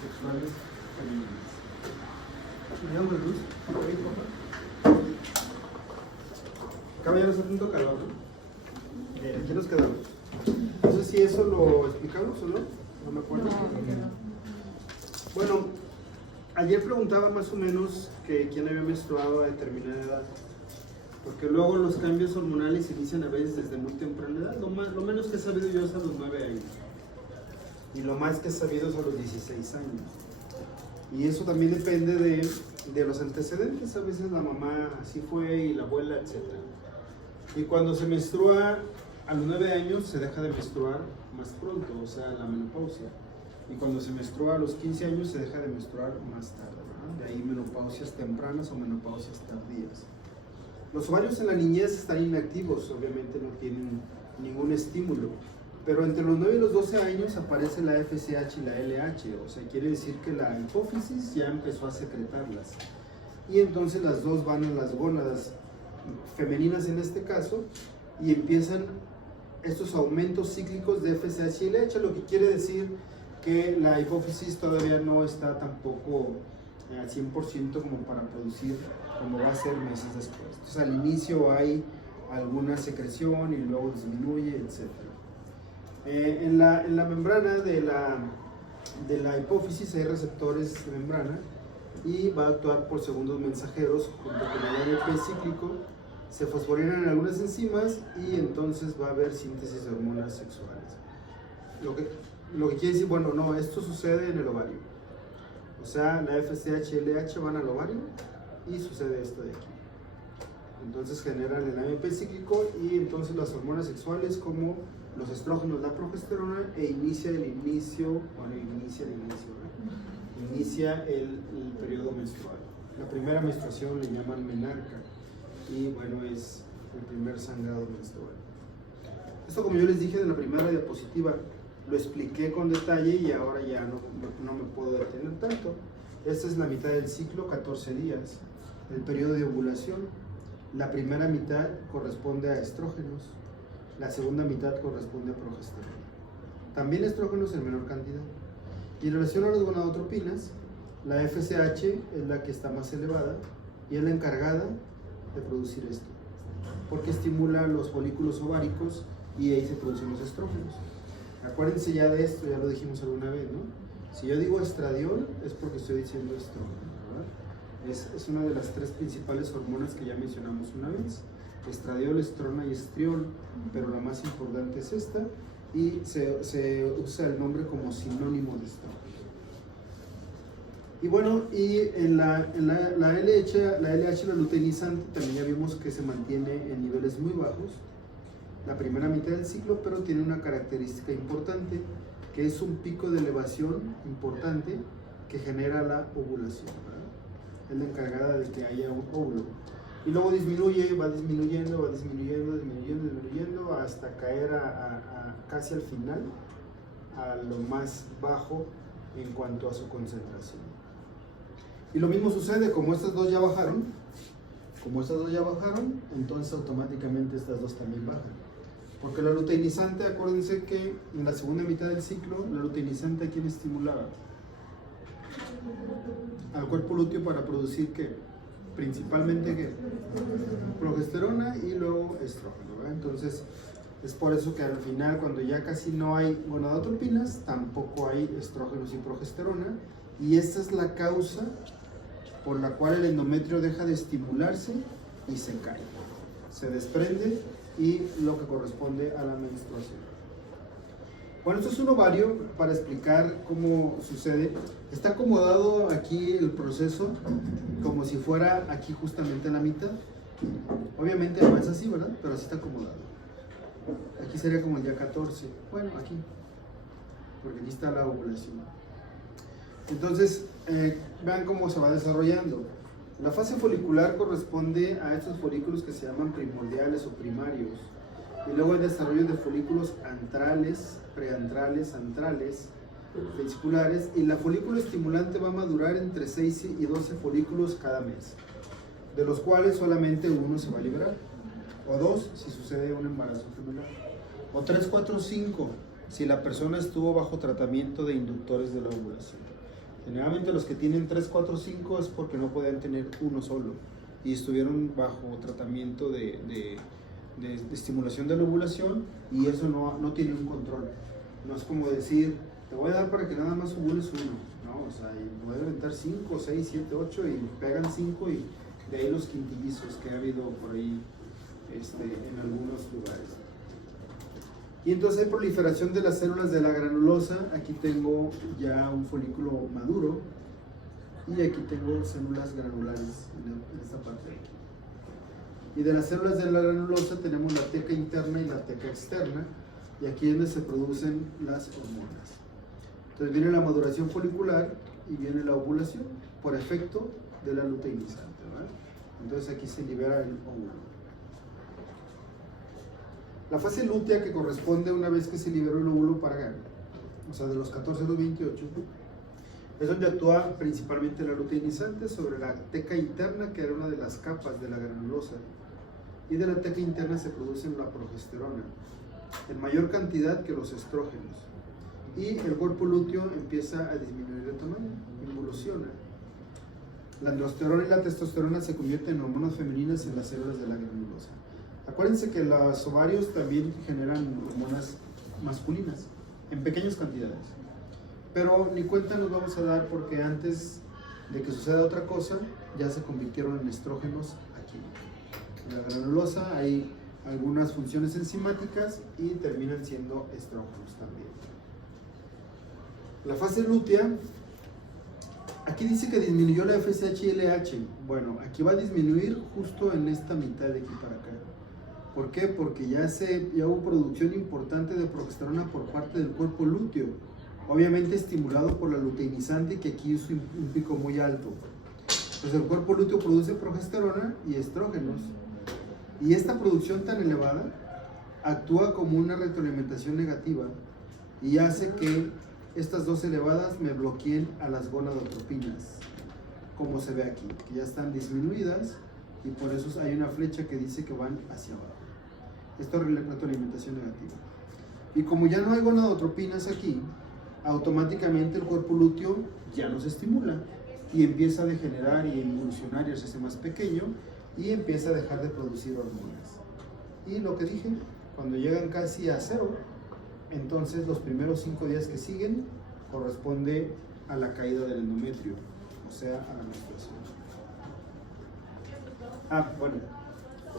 sexuales femeninas. Miramos la luz, caballeros, a punto calor, ¿no? Bien, aquí nos quedamos. No sé si eso lo explicamos o no, no me acuerdo. Bueno, ayer preguntaba más o menos que quién había menstruado a determinada edad, porque luego los cambios hormonales se inician a veces desde muy temprana edad. Lo menos que he sabido yo es a los 9 años, y lo más que he sabido es a los 16 años. Y eso también depende de los antecedentes. A veces la mamá así fue y la abuela, etc. Y cuando se menstrua a los 9 años se deja de menstruar más pronto, o sea, la menopausia. Y cuando se menstrua a los 15 años se deja de menstruar más tarde, ¿verdad? De ahí menopausias tempranas o menopausias tardías. Los ovarios en la niñez están inactivos, obviamente no tienen ningún estímulo. Pero entre los 9 y los 12 años aparece la FSH y la LH, o sea, quiere decir que la hipófisis ya empezó a secretarlas. Y entonces las dos van a las gónadas femeninas en este caso, y empiezan estos aumentos cíclicos de FSH y LH, lo que quiere decir que la hipófisis todavía no está tampoco al 100% como para producir, como va a ser meses después. Entonces al inicio hay alguna secreción y luego disminuye, etc. En la membrana de la hipófisis hay receptores de membrana y va a actuar por segundos mensajeros junto con el ADP cíclico. Se fosforilan algunas enzimas y entonces va a haber síntesis de hormonas sexuales. Lo que quiere decir, bueno, no, esto sucede en el ovario. O sea, la FSH y LH van al ovario y sucede esto de aquí. Entonces generan el AMP cíclico y entonces las hormonas sexuales como los estrógenos, la progesterona, inicia el periodo menstrual. La primera menstruación le llaman menarca y bueno, es el primer sangrado menstrual. Esto, como yo les dije en la primera diapositiva, lo expliqué con detalle y ahora ya no me puedo detener tanto. Esta es la mitad del ciclo, 14 días, el periodo de ovulación. La primera mitad corresponde a estrógenos, la segunda mitad corresponde a progesterona. También estrógenos en menor cantidad. Y en relación a las gonadotropinas, la FSH es la que está más elevada y es la encargada de producir esto, porque estimula los folículos ováricos y ahí se producen los estrógenos. Acuérdense ya de esto, ya lo dijimos alguna vez, ¿no? Si yo digo estradiol es porque estoy diciendo estrógeno, ¿verdad? Es una de las tres principales hormonas que ya mencionamos una vez: estradiol, estrona y estriol, pero la más importante es esta, y se usa el nombre como sinónimo de estrógeno. Y bueno, y en la LH, la luteinizante, también ya vimos que se mantiene en niveles muy bajos la primera mitad del ciclo, pero tiene una característica importante, que es un pico de elevación importante que genera la ovulación, ¿verdad? Es la encargada de que haya un óvulo. Y luego disminuye, va disminuyendo hasta caer casi al final, a lo más bajo en cuanto a su concentración. Y lo mismo sucede, como estas dos ya bajaron, entonces automáticamente estas dos también bajan. Porque la luteinizante, acuérdense que en la segunda mitad del ciclo, la luteinizante, ¿a quién estimulaba? Al cuerpo lúteo para producir ¿qué? Principalmente ¿qué? Progesterona y luego estrógeno, ¿verdad? Entonces es por eso que al final, cuando ya casi no hay gonadotropinas, tampoco hay estrógenos y progesterona, y esta es la causa por la cual el endometrio deja de estimularse y se cae, se desprende, y lo que corresponde a la menstruación. Bueno, esto es un ovario para explicar cómo sucede. Está acomodado aquí el proceso como si fuera aquí justamente en la mitad. Obviamente no es así, ¿verdad? Pero así está acomodado. Aquí sería como el día 14. Bueno, aquí, porque aquí está la ovulación. Entonces, vean cómo se va desarrollando. La fase folicular corresponde a estos folículos que se llaman primordiales o primarios. Y luego hay desarrollo de folículos antrales, preantrales, antrales, vesiculares. Y la folículo estimulante va a madurar entre 6 y 12 folículos cada mes, de los cuales solamente uno se va a liberar. O 2 si sucede un embarazo femenino. O 3, 4, 5 si la persona estuvo bajo tratamiento de inductores de la ovulación. Generalmente los que tienen 3, 4, 5 es porque no podían tener uno solo y estuvieron bajo tratamiento de estimulación de la ovulación, y eso no tiene un control. No es como decir, te voy a dar para que nada más ovules uno, ¿no? O sea, y voy a aventar 5, 6, 7, 8 y pegan 5, y de ahí los quintillizos que ha habido por ahí en algunos lugares. Y entonces hay proliferación de las células de la granulosa. Aquí tengo ya un folículo maduro y aquí tengo células granulares en esta parte de aquí. Y de las células de la granulosa tenemos la teca interna y la teca externa, y aquí es donde se producen las hormonas. Entonces viene la maduración folicular y viene la ovulación por efecto de la luteinizante, ¿verdad? Entonces aquí se libera el óvulo. La fase lútea, que corresponde una vez que se liberó el óvulo para acá, o sea, de los 14 a los 28, es donde actúa principalmente la luteinizante sobre la teca interna, que era una de las capas de la granulosa, y de la teca interna se produce la progesterona en mayor cantidad que los estrógenos, y el cuerpo lúteo empieza a disminuir de tamaño, involuciona. La androsterona y la testosterona se convierten en hormonas femeninas en las células de la granulosa. Acuérdense que los ovarios también generan hormonas masculinas en pequeñas cantidades, pero ni cuenta nos vamos a dar, porque antes de que suceda otra cosa ya se convirtieron en estrógenos aquí. En la granulosa hay algunas funciones enzimáticas y terminan siendo estrógenos también. La fase lútea, aquí dice que disminuyó la FSH y LH. Bueno, aquí va a disminuir justo en esta mitad de aquí para acá. ¿Por qué? Porque ya hubo producción importante de progesterona por parte del cuerpo lúteo, obviamente estimulado por la luteinizante, que aquí es un pico muy alto. Pues el cuerpo lúteo produce progesterona y estrógenos, y esta producción tan elevada actúa como una retroalimentación negativa y hace que estas dos elevadas me bloqueen a las gonadotropinas, como se ve aquí, que ya están disminuidas, y por eso hay una flecha que dice que van hacia abajo. Esto es retroalimentación negativa. Y como ya no hay gonadotropinas aquí, automáticamente el cuerpo lúteo ya no se estimula y empieza a degenerar y a involucionar y a hacerse más pequeño, y empieza a dejar de producir hormonas. Y lo que dije, cuando llegan casi a cero, entonces los primeros 5 días que siguen corresponde a la caída del endometrio, o sea, a la menstruación. Bueno,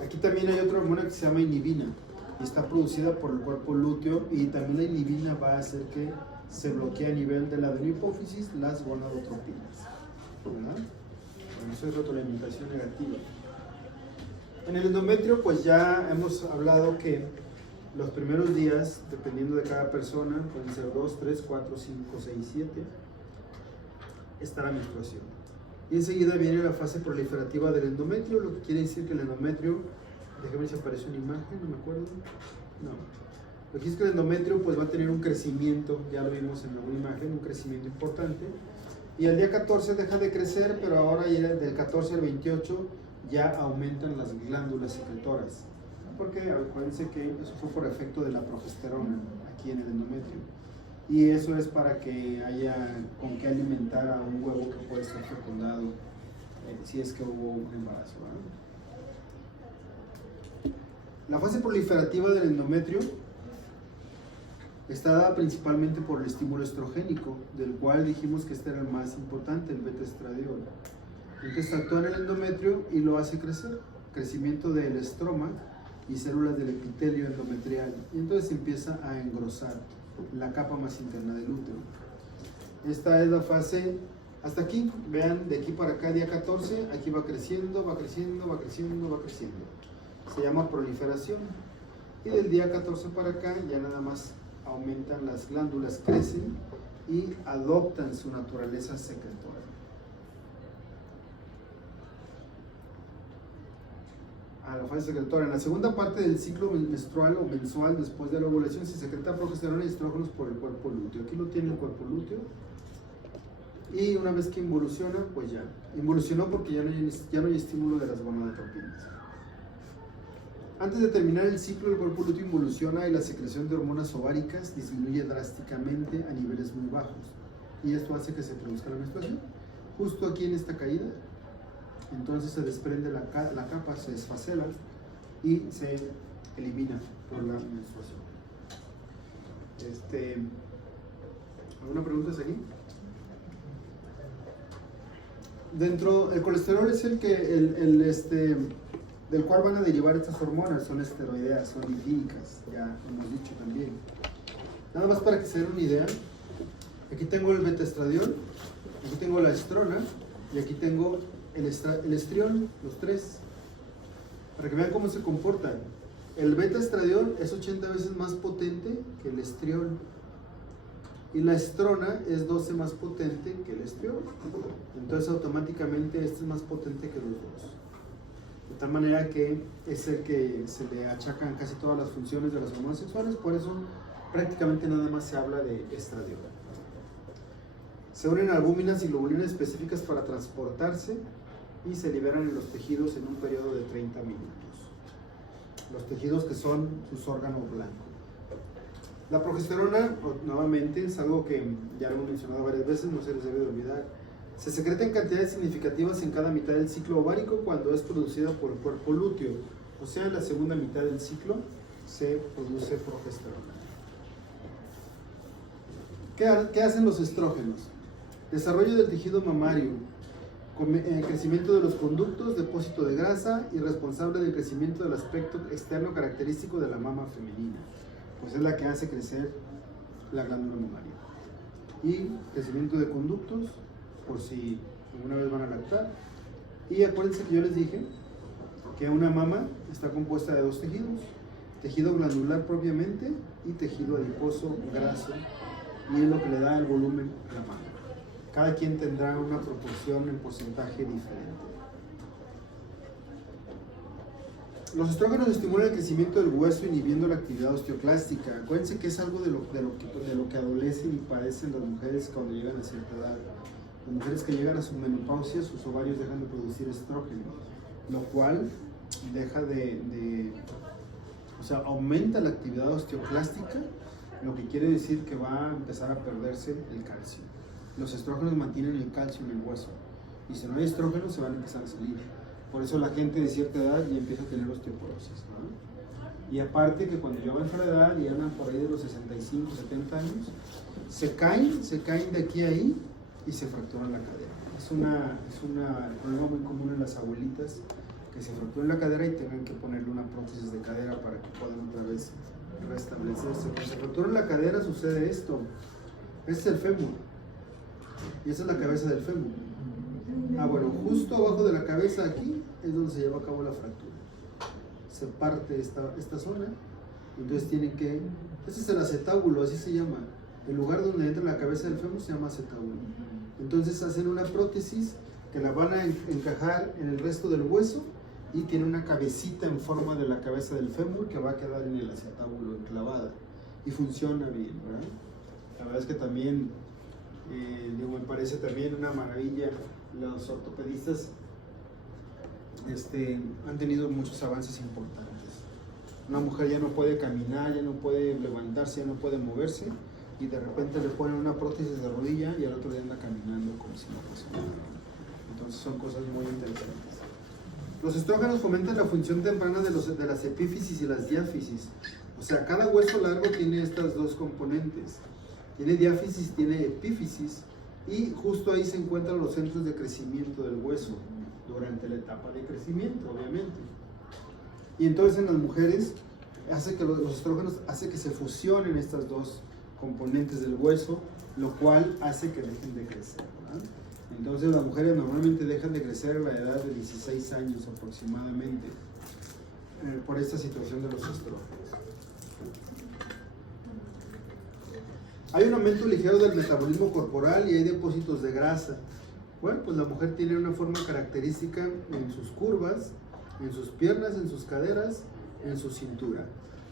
aquí también hay otra hormona que se llama inhibina, y está producida por el cuerpo lúteo, y también la inhibina va a hacer que se bloquee a nivel de la adenohipófisis las gonadotropinas, ¿verdad? Bueno, eso es retroalimentación negativa. En el endometrio, pues ya hemos hablado que los primeros días, dependiendo de cada persona, pueden ser 2, 3, 4, 5, 6, 7, está la menstruación. Y enseguida viene la fase proliferativa del endometrio, lo que quiere decir que el endometrio, déjame ver si aparece una imagen, no me acuerdo. No. Lo que es que el endometrio pues va a tener un crecimiento, ya lo vimos en alguna imagen, un crecimiento importante. Y al día 14 deja de crecer, pero ahora ya del 14 al 28 ya aumentan las glándulas secretoras. Porque acuérdense que eso fue por efecto de la progesterona aquí en el endometrio. Y eso es para que haya con qué alimentar a un huevo que puede ser fecundado si es que hubo un embarazo, ¿verdad? La fase proliferativa del endometrio está dada principalmente por el estímulo estrogénico, del cual dijimos que este era el más importante, el beta-estradiol. Entonces actúa en el endometrio y lo hace crecer, crecimiento del estroma y células del epitelio endometrial, y entonces empieza a engrosar la capa más interna del útero. Esta es la fase hasta aquí, vean, de aquí para acá, día 14, aquí va creciendo, va creciendo, va creciendo, va creciendo. Se llama proliferación. Y del día 14 para acá ya nada más aumentan las glándulas, crecen y adoptan su naturaleza secretora. A la fase secretora. En la segunda parte del ciclo menstrual o mensual, después de la ovulación, se secreta progesterona y estrógenos por el cuerpo lúteo. Aquí lo tiene el cuerpo lúteo. Y una vez que involuciona, pues ya. Involucionó porque ya no hay estímulo de las gonadotropinas. Antes de terminar el ciclo, el cuerpo lúteo involuciona y la secreción de hormonas ováricas disminuye drásticamente a niveles muy bajos. y esto hace que se produzca la menstruación. Justo aquí en esta caída, entonces se desprende la capa, se desfacela y se elimina por la menstruación. ¿Alguna pregunta aquí? Dentro, el colesterol es el que del cual van a derivar estas hormonas, son esteroideas, son lipídicas, ya hemos dicho también. Nada más para que se den una idea, aquí tengo el beta-estradiol, aquí tengo la estrona y aquí tengo el estriol, los tres, para que vean cómo se comportan. El beta-estradiol es 80 veces más potente que el estriol y la estrona es 12 más potente que el estriol. Entonces automáticamente este es más potente que los dos. De tal manera que es el que se le achacan casi todas las funciones de las hormonas sexuales, por eso prácticamente nada más se habla de estradiol. Se unen albúminas y globulinas específicas para transportarse y se liberan en los tejidos en un periodo de 30 minutos. Los tejidos que son sus órganos blancos. La progesterona, nuevamente, es algo que ya lo hemos mencionado varias veces, no se les debe de olvidar. Se secreta en cantidades significativas en cada mitad del ciclo ovárico cuando es producida por el cuerpo lúteo. O sea, en la segunda mitad del ciclo se produce progesterona. ¿Qué hacen los estrógenos? Desarrollo del tejido mamario, crecimiento de los conductos, depósito de grasa y responsable del crecimiento del aspecto externo característico de la mama femenina. Pues es la que hace crecer la glándula mamaria. Y crecimiento de conductos, por si alguna vez van a lactar. Y acuérdense que yo les dije que una mama está compuesta de dos tejidos: tejido glandular propiamente y tejido adiposo graso, y es lo que le da el volumen a la mama. Cada quien tendrá una proporción en porcentaje diferente. Los estrógenos estimulan el crecimiento del hueso inhibiendo la actividad osteoclástica. Acuérdense que es algo de lo que adolecen y padecen las mujeres cuando llegan a cierta edad. Las mujeres que llegan a su menopausia, sus ovarios dejan de producir estrógeno, lo cual deja aumenta la actividad osteoclástica, lo que quiere decir que va a empezar a perderse el calcio. Los estrógenos mantienen el calcio en el hueso, y si no hay estrógenos se van a empezar a salir. Por eso la gente de cierta edad ya empieza a tener osteoporosis, ¿no? Y aparte que cuando llegan a la edad y andan por ahí de los 65, 70 años, se caen de aquí a ahí y se fracturan la cadera. Es un problema muy común en las abuelitas, que se fracturen la cadera y tengan que ponerle una prótesis de cadera para que puedan otra vez restablecerse. Cuando se fracturan la cadera sucede esto. Este es el fémur y esa es la cabeza del fémur. Bueno, justo abajo de la cabeza aquí es donde se lleva a cabo la fractura. Se parte esta zona, entonces tienen que... Ese es el acetábulo, así se llama. El lugar donde entra la cabeza del fémur se llama acetábulo. Entonces hacen una prótesis que la van a encajar en el resto del hueso y tiene una cabecita en forma de la cabeza del fémur que va a quedar en el acetábulo enclavada. Y funciona bien, ¿verdad? La verdad es que también, me parece también una maravilla. Los ortopedistas han tenido muchos avances importantes. Una mujer ya no puede caminar, ya no puede levantarse, ya no puede moverse, y de repente le ponen una prótesis de rodilla y al otro día anda caminando como si no fuese nada. Entonces son cosas muy interesantes. Los estrógenos fomentan la función temprana de las epífisis y las diáfisis. O sea, cada hueso largo tiene estas dos componentes. Tiene diáfisis, tiene epífisis. Y justo ahí se encuentran los centros de crecimiento del hueso durante la etapa de crecimiento, obviamente. Y entonces en las mujeres hace que los estrógenos hace que se fusionen estas dos componentes del hueso, lo cual hace que dejen de crecer, ¿verdad? Entonces las mujeres normalmente dejan de crecer a la edad de 16 años aproximadamente, por esta situación de los estrógenos. Hay un aumento ligero del metabolismo corporal y hay depósitos de grasa. Bueno, pues la mujer tiene una forma característica en sus curvas, en sus piernas, en sus caderas, en su cintura.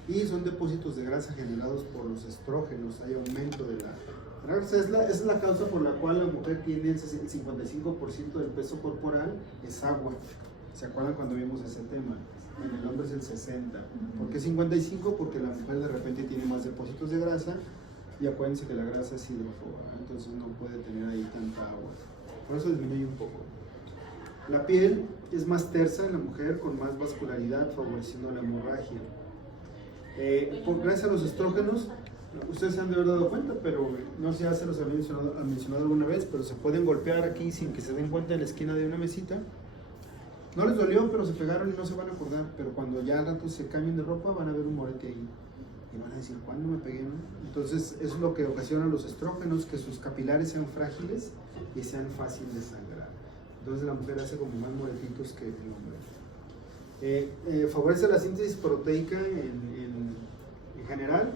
Y son depósitos de grasa generados por los estrógenos. Hay aumento de la grasa. Esa es la causa por la cual la mujer tiene el 55% del peso corporal, es agua. ¿Se acuerdan cuando vimos ese tema? En el hombre es el 60%. ¿Por qué 55%? Porque la mujer de repente tiene más depósitos de grasa Y acuérdense que la grasa es hidrófoba, entonces no puede tener ahí tanta agua. Por eso disminuye un poco. La piel es más tersa en la mujer con más vascularidad, favoreciendo la hemorragia. Gracias a los estrógenos, ustedes se han de haber dado cuenta, pero no sé si ya se los había mencionado alguna vez, pero se pueden golpear aquí sin que se den cuenta en la esquina de una mesita. No les dolió, pero se pegaron y no se van a acordar, pero cuando ya al rato se cambien de ropa van a ver un morete ahí. Y van a decir, ¿cuándo me pegué? ¿No? Entonces, eso es lo que ocasiona los estrógenos, que sus capilares sean frágiles y sean fáciles de sangrar. Entonces, la mujer hace como más moretitos que el hombre. Favorece la síntesis proteica en general,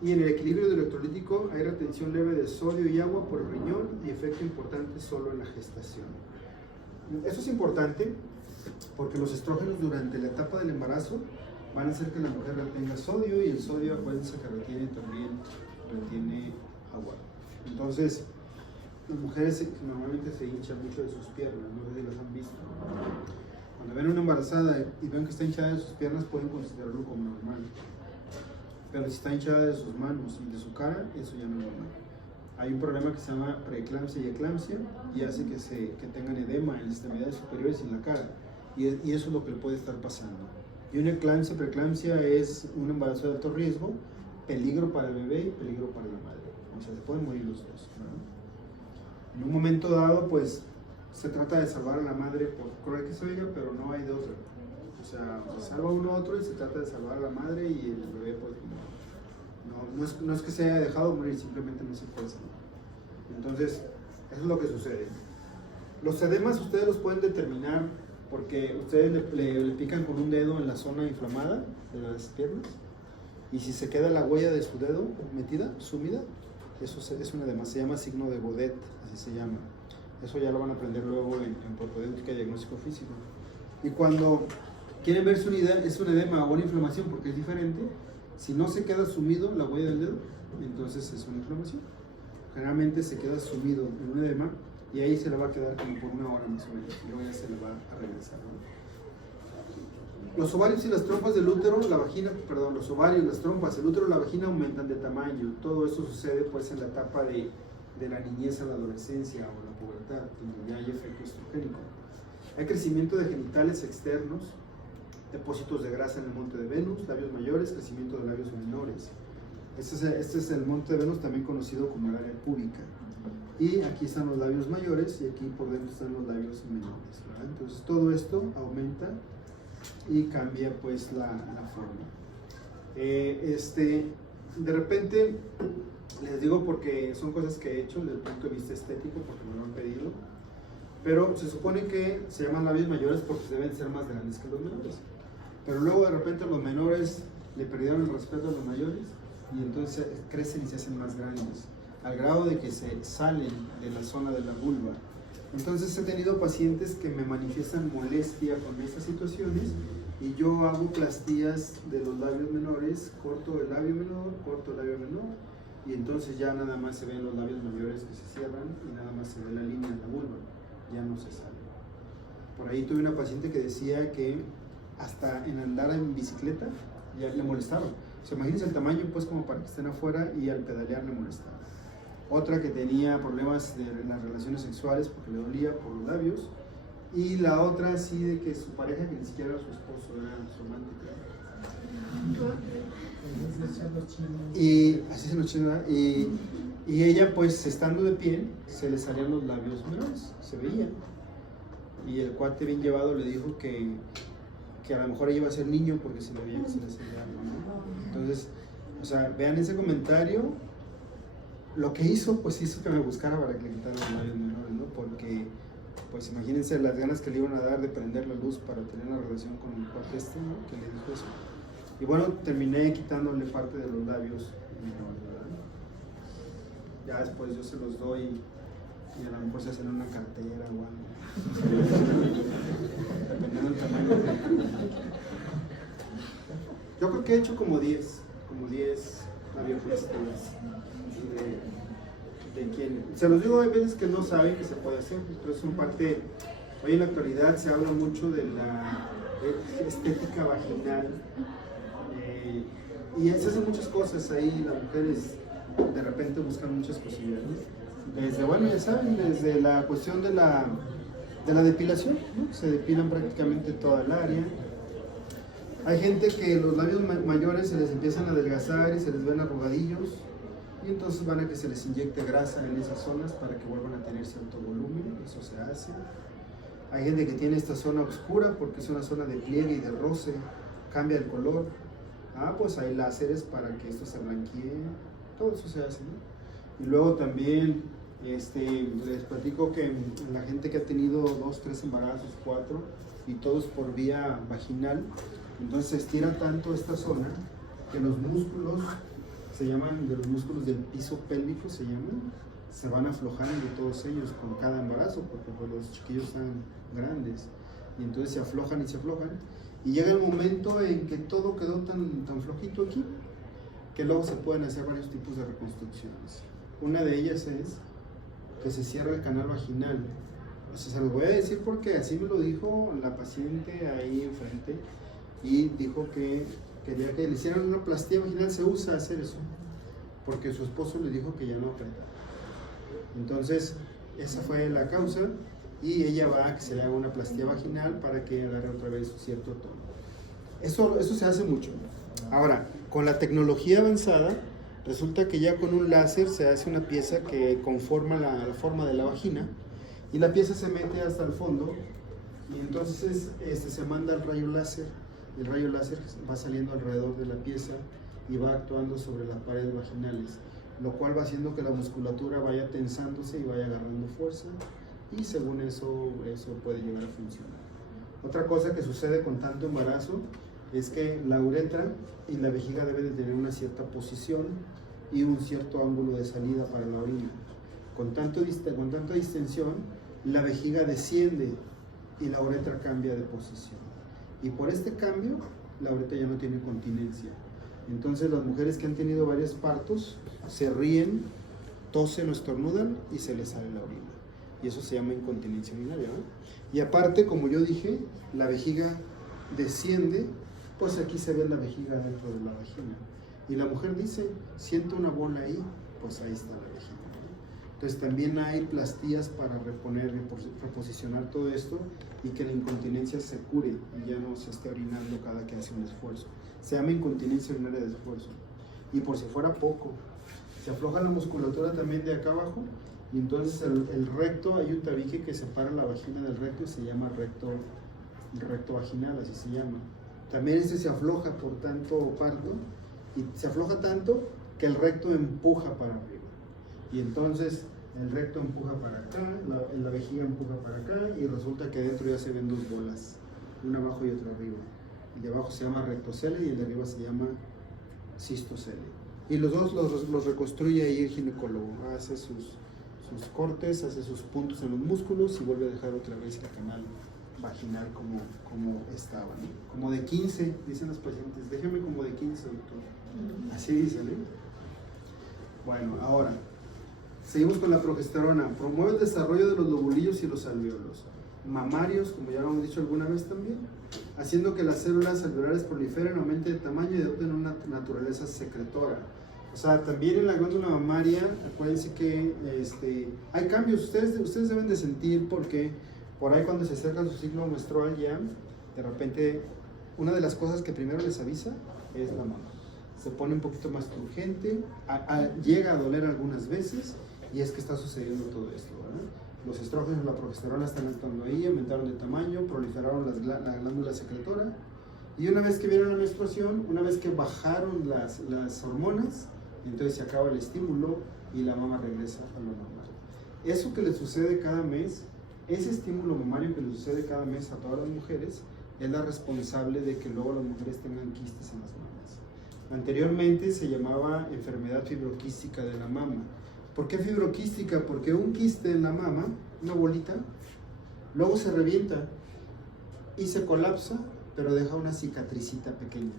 y en el equilibrio electrolítico hay retención leve de sodio y agua por el riñón y efecto importante solo en la gestación. Eso es importante porque los estrógenos durante la etapa del embarazo van a hacer que la mujer retenga sodio, y el sodio, acuérdense que retiene agua. Entonces, las mujeres normalmente se hinchan mucho de sus piernas, no sé si las han visto. Cuando ven una embarazada y ven que está hinchada de sus piernas, pueden considerarlo como normal. Pero si está hinchada de sus manos y de su cara, eso ya no es normal. Hay un problema que se llama preeclampsia y eclampsia, y hace que tengan edema en las extremidades superiores y en la cara. Y eso es lo que le puede estar pasando. Y una eclampsia, preeclampsia es un embarazo de alto riesgo, peligro para el bebé y peligro para la madre. O sea, se pueden morir los dos, ¿no? En un momento dado, pues, se trata de salvar a la madre por cruel que se oiga, pero no hay de otra. O sea, se salva uno a otro y se trata de salvar a la madre, y el bebé, pues, no es que se haya dejado morir, simplemente no se puede salvar. Entonces, eso es lo que sucede. Los edemas ustedes los pueden determinar porque ustedes le pican con un dedo en la zona inflamada de las piernas, y si se queda la huella de su dedo metida, sumida, eso es un edema, se llama signo de Godet, así se llama. Eso ya lo van a aprender luego en propedéutica y diagnóstico físico. Y cuando quieren ver si es un edema o una inflamación, porque es diferente, si no se queda sumido la huella del dedo, entonces es una inflamación. Generalmente se queda sumido en un edema, y ahí se le va a quedar como por una hora más o menos, y luego ya se le va a regresar, ¿no? Los ovarios y las trompas del útero, los ovarios, las trompas, el útero y la vagina aumentan de tamaño. Todo eso sucede pues en la etapa de la niñez a la adolescencia o la pubertad, donde ya hay efecto estrogénico. Hay crecimiento de genitales externos, depósitos de grasa en el monte de Venus, labios mayores, crecimiento de labios menores. Este es el monte de Venus, también conocido como el área púbica. Y aquí están los labios mayores, y aquí por dentro están los labios menores, ¿verdad? Entonces todo esto aumenta y cambia pues la forma. De repente, les digo porque son cosas que he hecho desde el punto de vista estético, porque me lo han pedido, pero se supone que se llaman labios mayores porque deben ser más grandes que los menores. Pero luego de repente los menores le perdieron el respeto a los mayores, y entonces crecen y se hacen más grandes, al grado de que se salen de la zona de la vulva. Entonces he tenido pacientes que me manifiestan molestia con estas situaciones, y yo hago plastías de los labios menores, corto el labio menor, y entonces ya nada más se ven los labios mayores que se cierran, y nada más se ve la línea de la vulva, ya no se sale. Por ahí tuve una paciente que decía que hasta en andar en bicicleta ya le molestaba. O sea, imagínense el tamaño pues como para que estén afuera, y al pedalear le molestaba. Otra que tenía problemas en las relaciones sexuales porque le dolía por los labios, y la otra sí de que su pareja, que ni siquiera era su esposo, era su amante. Y así se nos china, y ella pues estando de pie se le salían los labios menores, se veían, y el cuate bien llevado le dijo que a lo mejor ella iba a ser niño porque se le veía que se le salía algo, ¿no? Entonces, o sea, vean ese comentario. Lo que hizo que me buscara para que le quitara los labios menores, ¿no? Porque, pues imagínense las ganas que le iban a dar de prender la luz para tener una relación con el cuate ¿no? Que le dijo eso. Y bueno, terminé quitándole parte de los labios menores, ¿verdad? Ya después yo se los doy, y a lo mejor se hacen en una cartera o algo. Dependiendo del tamaño. Yo creo que he hecho como 10 labioplastías. De quien, se los digo, hay veces que no saben que se puede hacer, pero es un parte. Hoy en la actualidad se habla mucho de la estética vaginal, y se hacen muchas cosas ahí. Las mujeres de repente buscan muchas cosillas, ¿no? Desde, bueno, ya saben, desde la cuestión de la depilación, ¿no? Se depilan prácticamente toda el área. Hay gente que los labios mayores se les empiezan a adelgazar y se les ven arrugadillos, y entonces van a que se les inyecte grasa en esas zonas para que vuelvan a tener cierto volumen. Eso se hace. Hay gente que tiene esta zona oscura porque es una zona de pliegue y de roce, cambia el color. Pues hay láseres para que esto se blanquee. Todo eso se hace, ¿no? Y luego también les platico que la gente que ha tenido 2, 3 embarazos, 4, y todos por vía vaginal, entonces se estira tanto esta zona que los músculos se llaman, de los músculos del piso pélvico se van aflojando todos ellos con cada embarazo, porque pues, los chiquillos están grandes, y entonces se aflojan, y llega el momento en que todo quedó tan flojito aquí, que luego se pueden hacer varios tipos de reconstrucciones. Una de ellas es que se cierra el canal vaginal. O sea, se los voy a decir porque así me lo dijo la paciente ahí enfrente, y dijo que quería que le hicieran una plastía vaginal. Se usa hacer eso porque su esposo le dijo que ya no apretaba. Entonces esa fue la causa, y ella va a que se le haga una plastía vaginal para que agarre otra vez cierto tono. Eso se hace mucho. Ahora, con la tecnología avanzada, resulta que ya con un láser se hace una pieza que conforma la forma de la vagina, y la pieza se mete hasta el fondo, y entonces se manda el rayo láser. El rayo láser va saliendo alrededor de la pieza y va actuando sobre las paredes vaginales, lo cual va haciendo que la musculatura vaya tensándose y vaya agarrando fuerza, y según eso puede llegar a funcionar. Otra cosa que sucede con tanto embarazo es que la uretra y la vejiga deben de tener una cierta posición y un cierto ángulo de salida para la orina. Con tanta distensión, la vejiga desciende y la uretra cambia de posición. Y por este cambio, la uretra ya no tiene continencia. Entonces las mujeres que han tenido varios partos se ríen, tosen o estornudan y se les sale la orina. Y eso se llama incontinencia urinaria, ¿no? Y aparte, como yo dije, la vejiga desciende, pues aquí se ve la vejiga dentro de la vagina. Y la mujer dice, siento una bola ahí, pues ahí está la vejiga, ¿no? Entonces también hay plastías para reponer y reposicionar todo esto, y que la incontinencia se cure y ya no se esté orinando cada que hace un esfuerzo. Se llama incontinencia urinaria de esfuerzo. Y por si fuera poco, se afloja la musculatura también de acá abajo, y entonces el recto, hay un tabique que separa la vagina del recto y se llama recto vaginal, así se llama. También se afloja por tanto parto, y se afloja tanto que el recto empuja para arriba, y entonces el recto empuja para acá, la vejiga empuja para acá, y resulta que dentro ya se ven 2 bolas, una abajo y otra arriba. El de abajo se llama rectocele y el de arriba se llama cistocele. Y los dos los reconstruye ahí el ginecólogo, hace sus cortes, hace sus puntos en los músculos y vuelve a dejar otra vez el canal vaginal como estaba, ¿no? Como de 15, dicen los pacientes, déjame como de 15, doctor. Así dicen, ¿eh? Bueno, ahora seguimos con la progesterona. Promueve el desarrollo de los lobulillos y los alvéolos mamarios, como ya lo hemos dicho alguna vez también, haciendo que las células alveolares proliferen, aumenten de tamaño y adopten una naturaleza secretora. O sea, también en la glándula mamaria, acuérdense que hay cambios. Ustedes deben de sentir, porque por ahí cuando se acerca su ciclo menstrual ya, de repente, una de las cosas que primero les avisa es la mama. Se pone un poquito más turgente, llega a doler algunas veces, y es que está sucediendo todo esto, ¿verdad? Los estrógenos y la progesterona están estando ahí, aumentaron de tamaño, proliferaron la glándula secretora, y una vez que viene la menstruación, una vez que bajaron las hormonas, entonces se acaba el estímulo y la mama regresa a lo normal. Eso que le sucede cada mes, ese estímulo mamario que le sucede cada mes a todas las mujeres, es la responsable de que luego las mujeres tengan quistes en las mamas. Anteriormente se llamaba enfermedad fibroquística de la mama. ¿Por qué fibroquística? Porque un quiste en la mama, una bolita, luego se revienta y se colapsa, pero deja una cicatricita pequeña,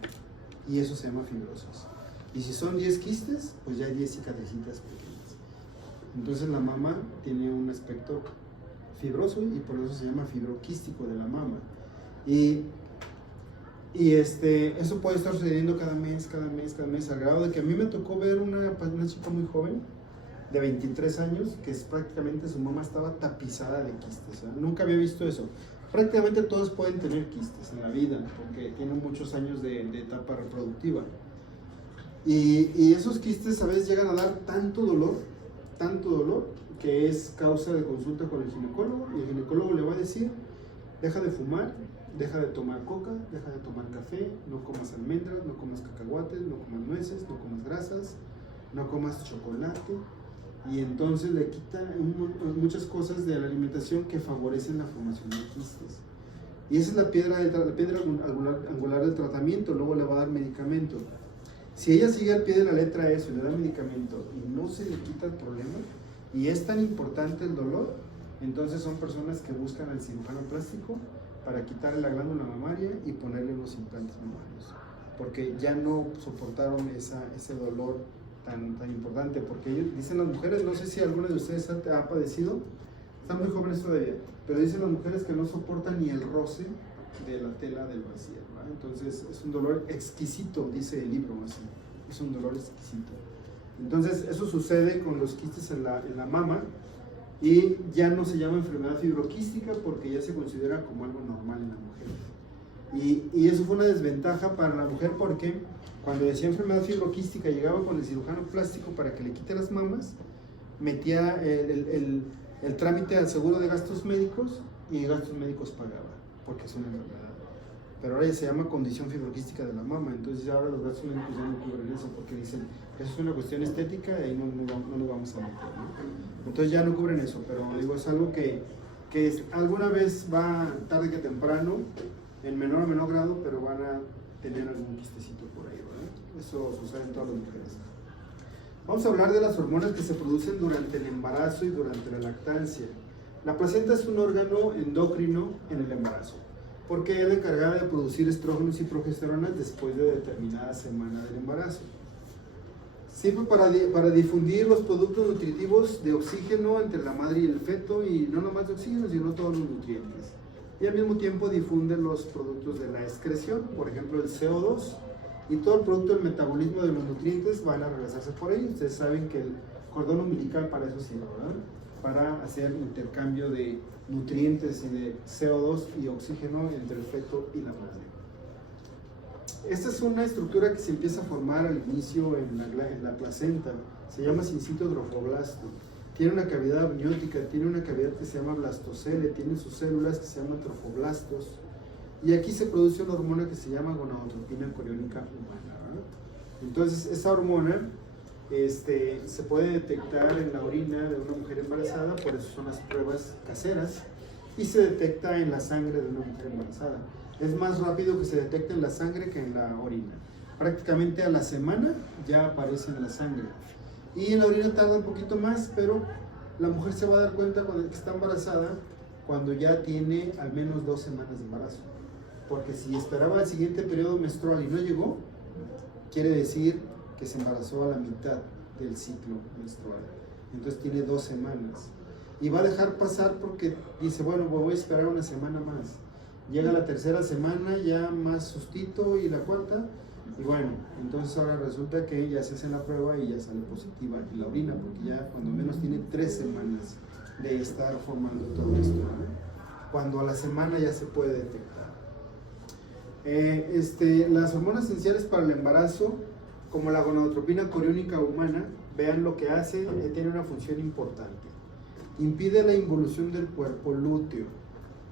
y eso se llama fibrosis. Y si son 10 quistes, pues ya hay 10 cicatricitas pequeñas. Entonces la mama tiene un aspecto fibroso y por eso se llama fibroquístico de la mama. Y Y eso puede estar sucediendo cada mes, al grado de que a mí me tocó ver una chica muy joven, de 23 años, que prácticamente su mamá estaba tapizada de quistes. Nunca había visto eso. Prácticamente todos pueden tener quistes en la vida, porque tienen muchos años de etapa reproductiva. Y esos quistes a veces llegan a dar tanto dolor, que es causa de consulta con el ginecólogo, y el ginecólogo le va a decir: deja de fumar, deja de tomar coca, deja de tomar café, no comas almendras, no comas cacahuates, no comas nueces, no comas grasas, no comas chocolate. Y entonces le quita muchas cosas de la alimentación que favorecen la formación de quistes. Y esa es la piedra angular del tratamiento. Luego le va a dar medicamento. Si ella sigue al pie de la letra eso y le da medicamento y no se le quita el problema, y es tan importante el dolor, entonces son personas que buscan al cirujano plástico para quitarle la glándula mamaria y ponerle unos implantes mamarios, porque ya no soportaron ese dolor tan importante. Porque ellos, dicen las mujeres, no sé si alguna de ustedes ha padecido, están muy jóvenes todavía, pero dicen las mujeres que no soportan ni el roce de la tela del brasier, ¿verdad? Entonces es un dolor exquisito, dice el libro, así, es un dolor exquisito. Entonces eso sucede con los quistes en la mama, y ya no se llama enfermedad fibroquística porque ya se considera como algo normal en la mujer. Y eso fue una desventaja para la mujer, porque cuando decía enfermedad fibroquística llegaba con el cirujano plástico para que le quite las mamas, metía el trámite al seguro de gastos médicos, y gastos médicos pagaba, porque es una enfermedad. Pero ahora ya se llama condición fibroquística de la mama, entonces ahora los gastos médicos ya no cubren eso, porque dicen que eso es una cuestión estética y ahí no nos vamos a meter, ¿no? Entonces ya no cubren eso, pero digo, es algo que alguna vez va, tarde que temprano, en menor o menor grado, pero van a tener algún quistecito por ahí, ¿verdad? Eso sucede en todas las mujeres. Vamos a hablar de las hormonas que se producen durante el embarazo y durante la lactancia. La placenta es un órgano endocrino en el embarazo, porque es la encargada de producir estrógenos y progesteronas después de determinada semana del embarazo. Sirve para difundir los productos nutritivos de oxígeno entre la madre y el feto, y no nomás de oxígeno, sino todos los nutrientes. Y al mismo tiempo difunde los productos de la excreción, por ejemplo el CO2, y todo el producto del metabolismo de los nutrientes van a regresarse por ahí. Ustedes saben que el cordón umbilical para eso sirve, ¿verdad? Para hacer intercambio de nutrientes y de CO2 y oxígeno entre el feto y la madre. Esta es una estructura que se empieza a formar al inicio en la placenta. Se llama sincito trofoblasto. Tiene una cavidad amniótica, tiene una cavidad que se llama blastocele, tiene sus células que se llaman trofoblastos. Y aquí se produce una hormona que se llama gonadotropina coriónica humana, ¿verdad? Entonces esa hormona se puede detectar en la orina de una mujer embarazada, por eso son las pruebas caseras, y se detecta en la sangre de una mujer embarazada. Es más rápido que se detecte en la sangre que en la orina. Prácticamente a la semana ya aparece en la sangre. Y en la orina tarda un poquito más, pero la mujer se va a dar cuenta cuando está embarazada cuando ya tiene al menos 2 semanas de embarazo. Porque si esperaba el siguiente periodo menstrual y no llegó, quiere decir que se embarazó a la mitad del ciclo menstrual. Entonces tiene 2 semanas. Y va a dejar pasar porque dice, bueno, voy a esperar una semana más. Llega la tercera semana, ya más sustito, y la cuarta, y bueno, entonces ahora resulta que ya se hace la prueba y ya sale positiva en la orina, porque ya cuando menos tiene 3 semanas de estar formando todo esto, ¿no? Cuando a la semana ya se puede detectar. Las hormonas esenciales para el embarazo, como la gonadotropina coriónica humana, vean lo que hace, tiene una función importante. Impide la involución del cuerpo lúteo,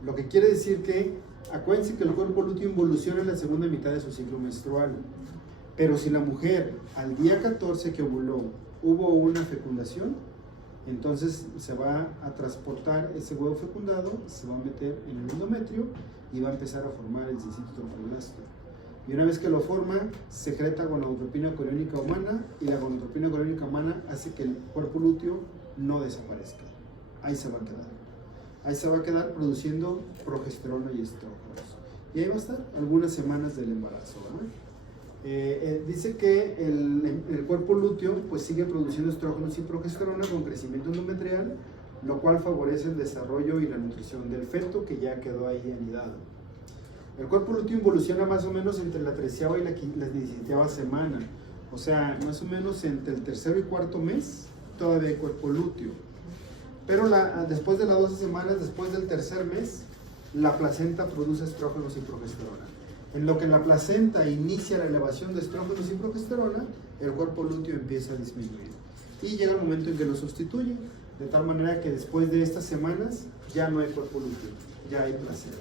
lo que quiere decir que, acuérdense que el cuerpo lúteo involuciona en la segunda mitad de su ciclo menstrual, pero si la mujer al día 14 que ovuló hubo una fecundación, entonces se va a transportar ese huevo fecundado, se va a meter en el endometrio y va a empezar a formar el sincito trofoblasto. Y una vez que lo forma, secreta gonadotropina coriónica humana, y la gonadotropina coriónica humana hace que el cuerpo lúteo no desaparezca. Ahí se va a quedar. Ahí se va a quedar produciendo progesterona y estrógenos. Y ahí va a estar algunas semanas del embarazo, ¿verdad? Dice que el cuerpo lúteo pues sigue produciendo estrógenos y progesterona con crecimiento endometrial, lo cual favorece el desarrollo y la nutrición del feto que ya quedó ahí anidado. El cuerpo lúteo involuciona más o menos entre la 13ª y la 17ª semana. O sea, más o menos entre el tercero y cuarto mes todavía hay cuerpo lúteo. Pero después de las 12 semanas, después del tercer mes, la placenta produce estrógenos y progesterona. En lo que la placenta inicia la elevación de estrógenos y progesterona, el cuerpo lúteo empieza a disminuir. Y llega el momento en que lo sustituye, de tal manera que después de estas semanas ya no hay cuerpo lúteo, ya hay placenta.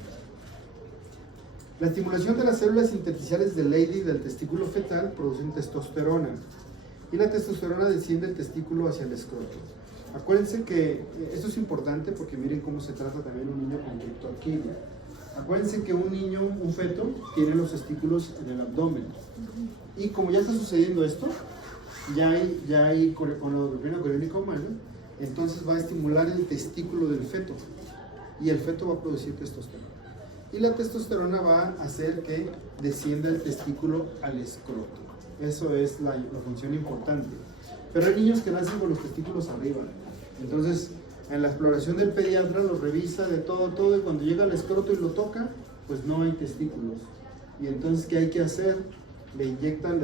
La estimulación de las células intersticiales del Leydig del testículo fetal producen testosterona. Y la testosterona desciende del testículo hacia el escroto. Acuérdense que esto es importante porque miren cómo se trata también un niño con criptorquidia. Acuérdense que un niño, un feto, tiene los testículos en el abdomen. Y como ya está sucediendo esto, ya hay gonadotropina coriónica humana, entonces va a estimular el testículo del feto. Y el feto va a producir testosterona. Y la testosterona va a hacer que descienda el testículo al escroto. Eso es la función importante. Pero hay niños que nacen con los testículos arriba. Entonces, en la exploración del pediatra los revisa de todo, y cuando llega al escroto y lo toca, pues no hay testículos. Y entonces, ¿qué hay que hacer? Le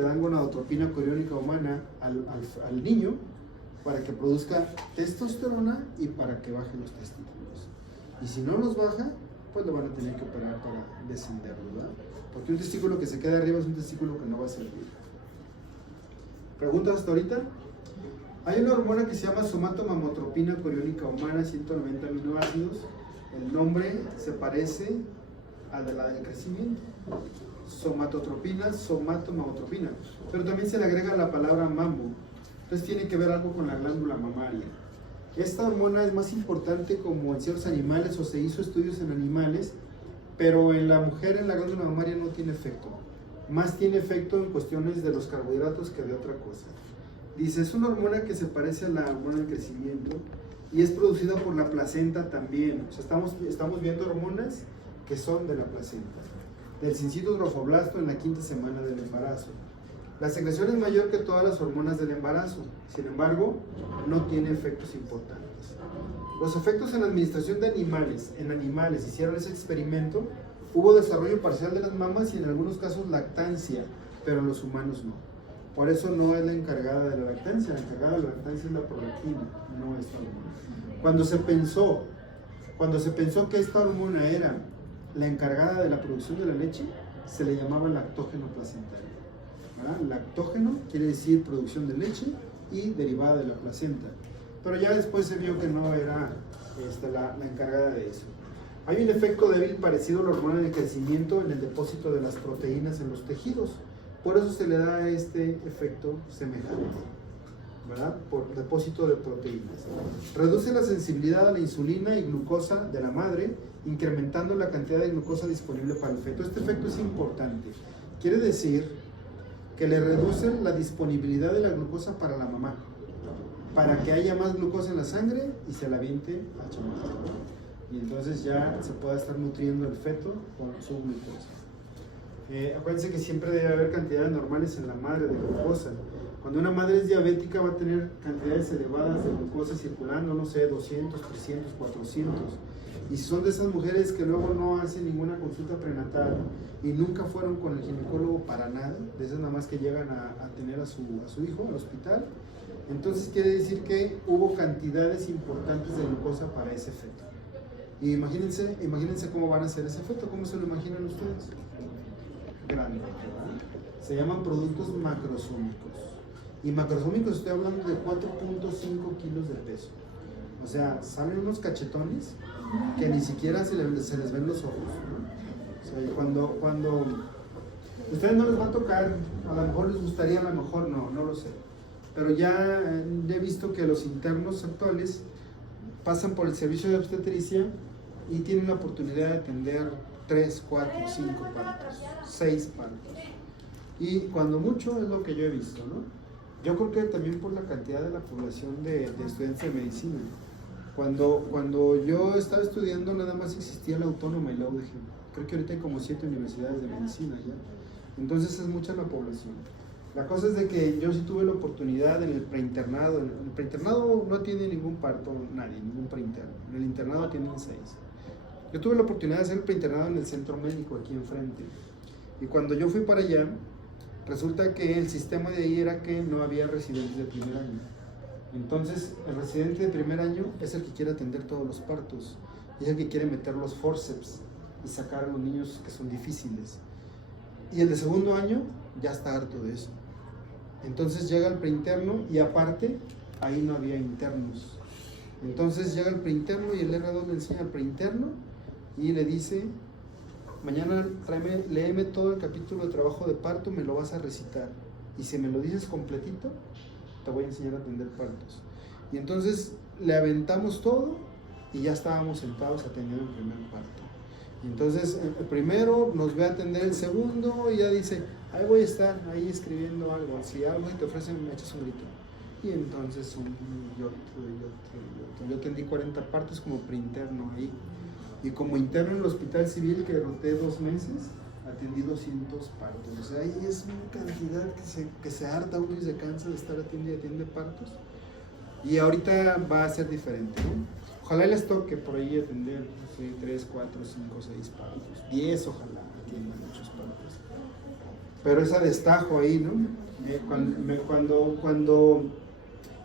dan gonadotropina coriónica humana al niño para que produzca testosterona y para que baje los testículos. Y si no los baja, pues lo van a tener que operar para descenderlo, ¿verdad? Porque un testículo que se queda arriba es un testículo que no va a servir. ¿Preguntas hasta ahorita? Hay una hormona que se llama somatomamotropina coriónica humana, 190 aminoácidos. El nombre se parece al de la del crecimiento. Somatotropina, somatomamotropina. Pero también se le agrega la palabra mamo. Entonces tiene que ver algo con la glándula mamaria. Esta hormona es más importante como en ciertos animales, o se hizo estudios en animales, pero en la mujer, en la glándula mamaria, no tiene efecto. Más tiene efecto en cuestiones de los carbohidratos que de otra cosa. Dice, es una hormona que se parece a la hormona del crecimiento y es producida por la placenta también. O sea, estamos viendo hormonas que son de la placenta. Del sincito trofoblasto en la 5ª semana del embarazo. La secreción es mayor que todas las hormonas del embarazo, sin embargo, no tiene efectos importantes. Los efectos en la administración de animales, hicieron ese experimento, hubo desarrollo parcial de las mamas y en algunos casos lactancia, pero en los humanos no. Por eso no es la encargada de la lactancia es la prolactina, no esta hormona. Cuando se pensó que esta hormona era la encargada de la producción de la leche, se le llamaba lactógeno placentario. ¿Verdad? Lactógeno quiere decir producción de leche y derivada de la placenta. Pero ya después se vio que no era la encargada de eso. Hay un efecto débil parecido a la hormona del crecimiento en el depósito de las proteínas en los tejidos. Por eso se le da este efecto semejante, ¿verdad? Por depósito de proteínas. Reduce la sensibilidad a la insulina y glucosa de la madre, incrementando la cantidad de glucosa disponible para el feto. Este efecto es importante. Quiere decir que le reduce la disponibilidad de la glucosa para la mamá, para que haya más glucosa en la sangre y se la aviente a chamaco. Y entonces ya se pueda estar nutriendo el feto con su glucosa. Acuérdense que siempre debe haber cantidades normales en la madre de glucosa. Cuando una madre es diabética va a tener cantidades elevadas de glucosa circulando, no sé, 200, 300, 400. Y son de esas mujeres que luego no hacen ninguna consulta prenatal y nunca fueron con el ginecólogo para nada, de esas nada más que llegan a tener a su hijo al hospital. Entonces quiere decir que hubo cantidades importantes de glucosa para ese feto. Y imagínense cómo van a ser ese feto, ¿cómo se lo imaginan ustedes? Grande, ¿verdad? Se llaman productos macrosómicos. Y macrosómicos estoy hablando de 4.5 kilos de peso. O sea, salen unos cachetones que ni siquiera se les ven los ojos, ¿no? O sea, cuando a ustedes no les va a tocar, a lo mejor les gustaría, a lo mejor no lo sé. Pero ya he visto que los internos actuales pasan por el servicio de obstetricia y tienen la oportunidad de atender 3, 4, 5 partos, 6 partos. Y cuando mucho es lo que yo he visto, ¿no? Yo creo que también por la cantidad de la población de estudiantes de medicina. Cuando yo estaba estudiando nada más existía la Autónoma y la UDG. Creo que ahorita hay como 7 universidades de medicina ya. Entonces es mucha la población. La cosa es de que yo sí tuve la oportunidad en el preinternado. En el preinternado no tiene ningún parto nadie, ningún preinterno. En el internado tienen 6. Yo tuve la oportunidad de hacer el preinternado en el centro médico aquí enfrente. Y cuando yo fui para allá, resulta que el sistema de ahí era que no había residentes de primer año. Entonces, el residente de primer año es el que quiere atender todos los partos. Y es el que quiere meter los forceps y sacar a los niños que son difíciles. Y el de segundo año ya está harto de eso. Entonces llega el preinterno y aparte, ahí no había internos. Entonces llega el preinterno y el R2 le enseña al preinterno y le dice: mañana léeme todo el capítulo de trabajo de parto, me lo vas a recitar. Y si me lo dices completito, te voy a enseñar a atender partos. Y entonces le aventamos todo y ya estábamos sentados atendiendo el primer parto. Y entonces el primero nos ve a atender el segundo y ya dice: ahí voy a estar, ahí escribiendo algo. Si algo te ofrecen, me echas un grito. Y entonces yo atendí 40 partos como preinterno ahí. Y como interno en el hospital civil, que roté 2 meses, atendí 200 partos. O sea, ahí es una cantidad que se harta uno y se cansa de estar atiende partos. Y ahorita va a ser diferente, ¿no? Ojalá les toque por ahí atender 3, 4, 5, 6 partos. 10 ojalá atiendan muchos partos. Pero es a destajo ahí, ¿no? Cuando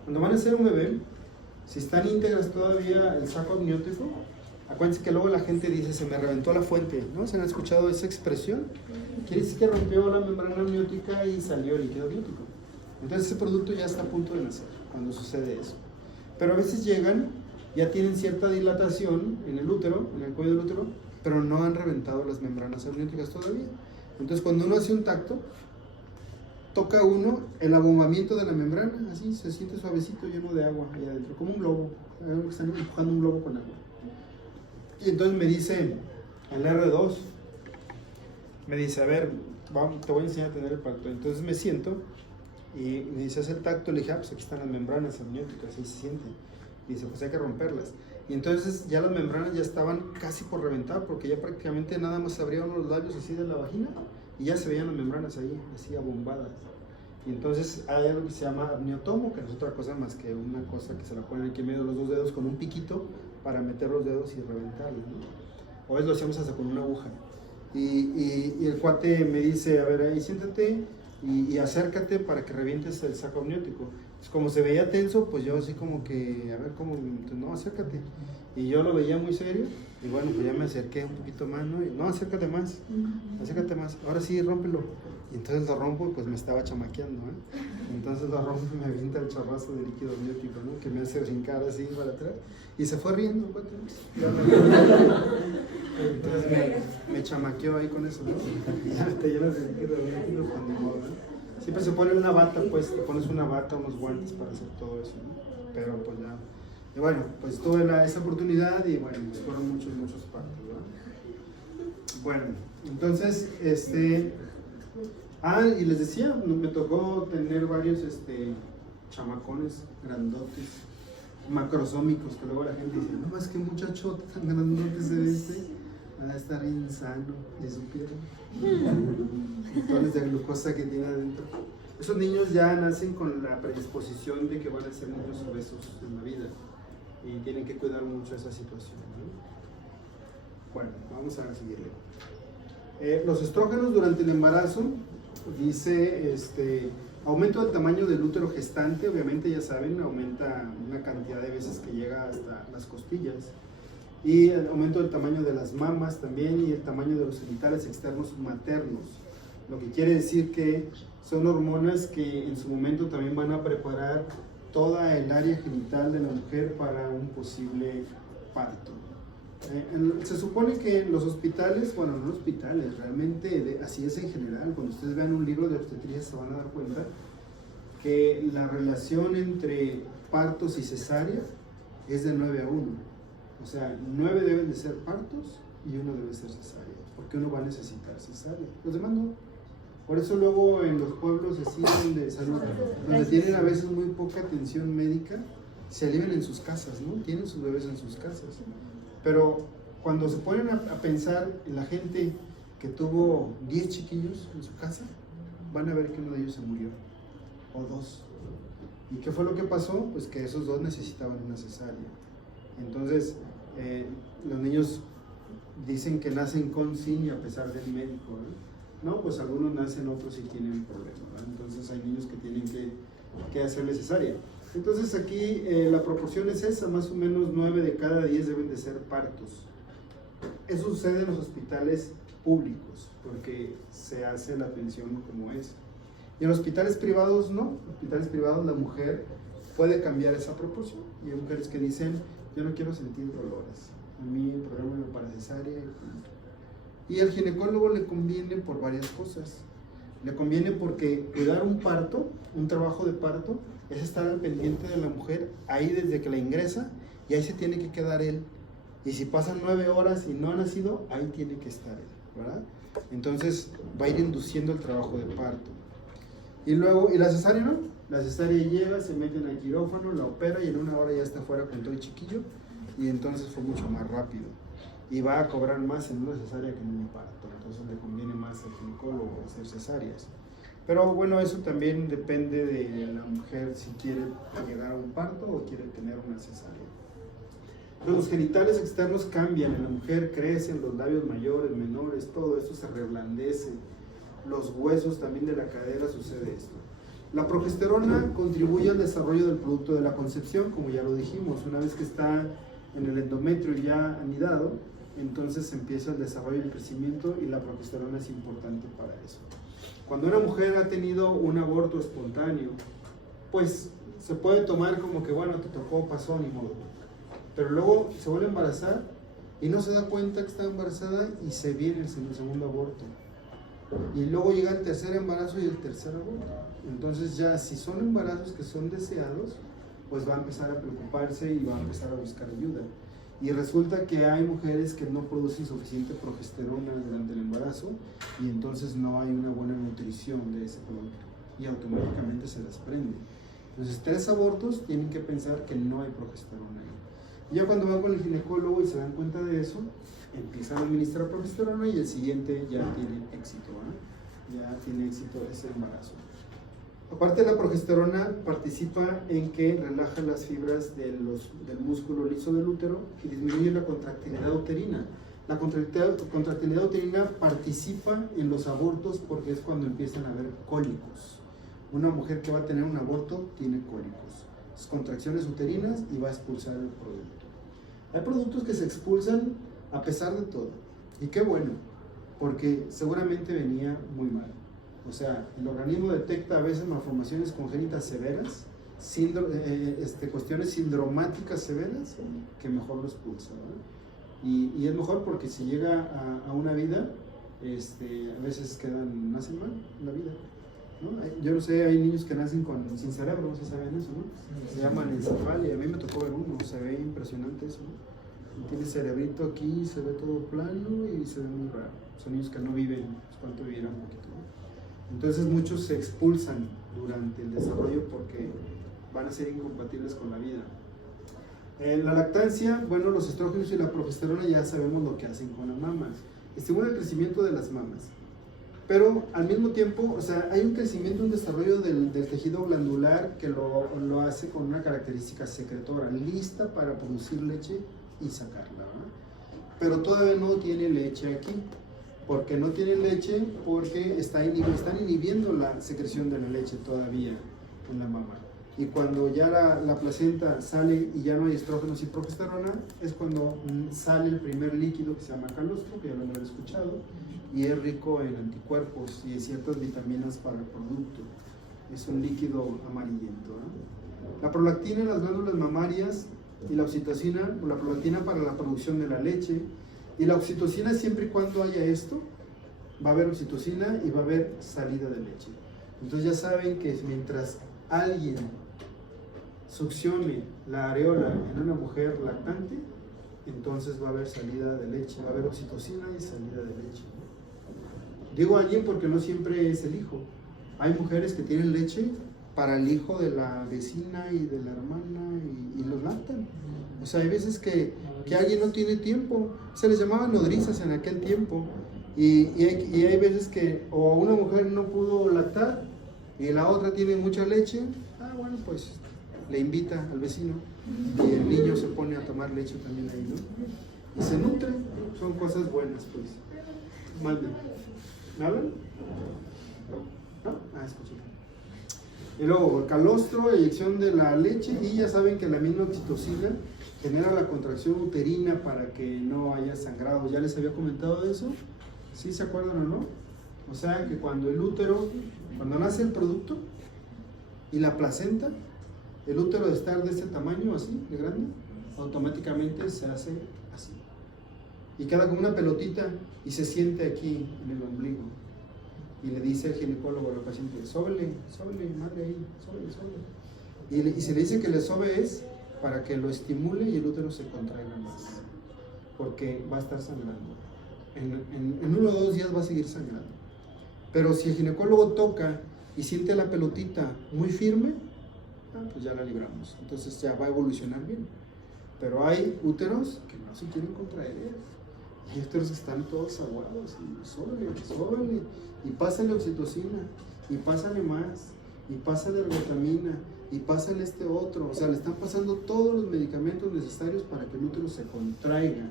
van a hacer un bebé, si están íntegras todavía el saco amniótico, acuérdense que luego la gente dice: se me reventó la fuente, ¿no? ¿Se han escuchado esa expresión? Quiere decir que rompió la membrana amniótica y salió el líquido amniótico. Entonces ese producto ya está a punto de nacer cuando sucede eso. Pero a veces llegan, ya tienen cierta dilatación en el útero, en el cuello del útero, pero no han reventado las membranas amnióticas todavía. Entonces cuando uno hace un tacto, toca uno el abombamiento de la membrana, así se siente suavecito, lleno de agua allá adentro, como un globo. Están empujando un globo con agua. Y entonces me dice el R2, me dice: a ver, te voy a enseñar a tener el parto. Entonces me siento y me dice: haz el tacto. Le dije: pues aquí están las membranas amnióticas, ahí se siente. Y dice: pues hay que romperlas. Y entonces ya las membranas ya estaban casi por reventar, porque ya prácticamente nada más se abrieron los labios así de la vagina y ya se veían las membranas ahí, así abombadas. Y entonces hay algo que se llama amniotomo, que no es otra cosa más que una cosa que se la ponen aquí en medio de los 2 dedos con un piquito para meter los dedos y reventarlos, ¿no? O a veces lo hacemos hasta con una aguja. Y el cuate me dice: a ver, ahí siéntate y acércate para que revientes el saco amniótico. Pues como se veía tenso, pues yo así como que, a ver cómo, no, acércate. Y yo lo veía muy serio, y bueno, pues ya me acerqué un poquito más, ¿no? Y, no, acércate más, ahora sí, rómpelo. Y entonces lo rompo y pues me estaba chamaqueando, ¿eh? Entonces lo rompo y me avienta el chorrazo de líquido amniótico, ¿no? Que me hace brincar así para atrás. Y se fue riendo, pues. Entonces me chamaqueó ahí con eso, ¿no? Y ya te llenas de líquido amniótico con mi modo, ¿no? Siempre se pone una bata, pues, te pones una bata, unos guantes para hacer todo eso, ¿no? Pero pues nada. Y bueno, pues tuve esa oportunidad y bueno, pues fueron muchos partos, ¿no? Bueno, entonces, y les decía, me tocó tener varios chamacones grandotes, macrosómicos, que luego la gente dice: no, es que muchacho tan grandote se ve va a estar insano, de su piel, montones de glucosa que tiene adentro. Esos niños ya nacen con la predisposición de que van a ser niños obesos en la vida y tienen que cuidar mucho esa situación, ¿no? Bueno, vamos a seguirle. Los estrógenos durante el embarazo, dice, aumento del tamaño del útero gestante, obviamente ya saben, aumenta una cantidad de veces que llega hasta las costillas, y el aumento del tamaño de las mamas también, y el tamaño de los genitales externos maternos, lo que quiere decir que son hormonas que en su momento también van a preparar toda el área genital de la mujer para un posible parto. Se supone que en los hospitales, bueno, no hospitales, realmente así es en general. Cuando ustedes vean un libro de obstetricia se van a dar cuenta que la relación entre partos y cesárea es de 9 a 1. O sea, 9 deben de ser partos y 1 debe ser cesárea, porque uno va a necesitar cesárea, los demás no. Por eso luego en los pueblos así donde tienen a veces muy poca atención médica, se alivian en sus casas, ¿no? Tienen sus bebés en sus casas. Pero cuando se ponen a pensar en la gente que tuvo 10 chiquillos en su casa, van a ver que uno de ellos se murió, o 2. ¿Y qué fue lo que pasó? Pues que esos 2 necesitaban una cesárea. Entonces, los niños dicen que nacen con, sin y a pesar del médico, ¿no? Pues algunos nacen, otros sí tienen problemas, ¿verdad? Entonces hay niños que tienen que hacerle cesárea. Entonces aquí la proporción es esa, más o menos 9 de cada 10 deben de ser partos. Eso sucede en los hospitales públicos, porque se hace la atención como es. Y en hospitales privados no, en hospitales privados la mujer puede cambiar esa proporción. Y hay mujeres que dicen, yo no quiero sentir dolores, a mí el programa para cesárea. Y al ginecólogo le conviene por varias cosas. Le conviene porque cuidar un parto, un trabajo de parto, es estar al pendiente de la mujer ahí desde que la ingresa, y ahí se tiene que quedar él. Y si pasan 9 horas y no ha nacido, ahí tiene que estar él, ¿verdad? Entonces va a ir induciendo el trabajo de parto. Y luego, ¿y la cesárea no? La cesárea llega, se meten al quirófano, la opera y en 1 hora ya está fuera con todo el chiquillo, y entonces fue mucho más rápido. Y va a cobrar más en una cesárea que en un parto, entonces le conviene más al ginecólogo hacer cesáreas. Pero bueno, eso también depende de la mujer, si quiere llegar a un parto o quiere tener una cesárea. Los genitales externos cambian, en la mujer crecen, los labios mayores, menores, todo esto se reblandece. Los huesos también de la cadera sucede esto. La progesterona contribuye al desarrollo del producto de la concepción, como ya lo dijimos. Una vez que está en el endometrio ya anidado, entonces empieza el desarrollo y el crecimiento, y la progesterona es importante para eso. Cuando una mujer ha tenido un aborto espontáneo, pues se puede tomar como que bueno, te tocó, pasó, ni modo. Pero luego se vuelve a embarazar y no se da cuenta que está embarazada y se viene el segundo aborto. Y luego llega el tercer embarazo y el tercer aborto. Entonces ya si son embarazos que son deseados, pues va a empezar a preocuparse y va a empezar a buscar ayuda. Y resulta que hay mujeres que no producen suficiente progesterona durante el embarazo, y entonces no hay una buena nutrición de ese producto y automáticamente se desprende. Entonces 3 abortos tienen que pensar que no hay progesterona ahí. Y ya cuando van con el ginecólogo y se dan cuenta de eso, empiezan a administrar progesterona y el siguiente ya tiene éxito, ya tiene éxito ese embarazo. Aparte, la progesterona participa en que relaja las fibras del músculo liso del útero y disminuye la contractilidad uterina. La contractilidad uterina participa en los abortos porque es cuando empiezan a haber cólicos. Una mujer que va a tener un aborto tiene cólicos, contracciones uterinas, y va a expulsar el producto. Hay productos que se expulsan a pesar de todo, y qué bueno, porque seguramente venía muy mal. O sea, el organismo detecta a veces malformaciones congénitas severas, cuestiones sindromáticas severas, que mejor lo expulsa, ¿no? Y es mejor porque si llega a una vida, a veces nacen mal en la vida, ¿no? Yo no sé, hay niños que nacen sin cerebro, no sé si saben eso, ¿no? Se llaman encefalia, a mí me tocó ver uno, se ve impresionante eso, ¿no? Tiene cerebrito aquí, se ve todo plano y se ve muy raro. Son niños que no viven, ¿cuánto vivirán? Un poquito, ¿no? Entonces muchos se expulsan durante el desarrollo porque van a ser incompatibles con la vida. La lactancia, bueno, los estrógenos y la progesterona ya sabemos lo que hacen con la mama. Estimulan el crecimiento de las mamas. Pero al mismo tiempo, o sea, hay un crecimiento, un desarrollo del tejido glandular que lo hace con una característica secretora, lista para producir leche y sacarla, ¿no? Pero todavía no tiene leche aquí. Porque no tiene leche, porque están inhibiendo la secreción de la leche todavía en la mama. Y cuando ya la placenta sale y ya no hay estrógenos y progesterona, es cuando sale el primer líquido que se llama calostro, que ya lo hemos escuchado, y es rico en anticuerpos y en ciertas vitaminas para el producto. Es un líquido amarillento, ¿no? La prolactina en las glándulas mamarias y la oxitocina, o la prolactina para la producción de la leche. Y la oxitocina, siempre y cuando haya esto, va a haber oxitocina y va a haber salida de leche. Entonces ya saben que mientras alguien succione la areola en una mujer lactante, entonces va a haber salida de leche, va a haber oxitocina y salida de leche. Digo alguien porque no siempre es el hijo. Hay mujeres que tienen leche para el hijo de la vecina y de la hermana y los lactan. O sea, hay veces que alguien no tiene tiempo, se les llamaban nodrizas en aquel tiempo, y hay veces que o una mujer no pudo lactar y la otra tiene mucha leche, bueno, pues le invita al vecino y el niño se pone a tomar leche también ahí, ¿no? y se nutre, son cosas buenas, pues. Mande. ¿Me hablan? ¿No? Ah, escuché. Y luego, el calostro, eyección de la leche, y ya saben que la misma oxitocina genera la contracción uterina para que no haya sangrado. ¿Ya les había comentado eso? ¿Sí se acuerdan o no? O sea, que cuando el útero, cuando nace el producto y la placenta, el útero de estar de este tamaño, así, de grande, automáticamente se hace así. Y queda como una pelotita y se siente aquí en el ombligo. Y le dice el ginecólogo al paciente, sóbele, madre ahí, sóbele. Y se le dice que le sobe es para que lo estimule y el útero se contraiga más. Porque va a estar sangrando. En 1 o 2 días va a seguir sangrando. Pero si el ginecólogo toca y siente la pelotita muy firme, pues ya la libramos. Entonces ya va a evolucionar bien. Pero hay úteros que no se quieren contraer. Hay úteros que están todos aguados. Y sóbele. Y pásale oxitocina. Y pásale más. Y pásale ergotamina. Y pásale este otro. O sea, le están pasando todos los medicamentos necesarios para que el útero se contraiga.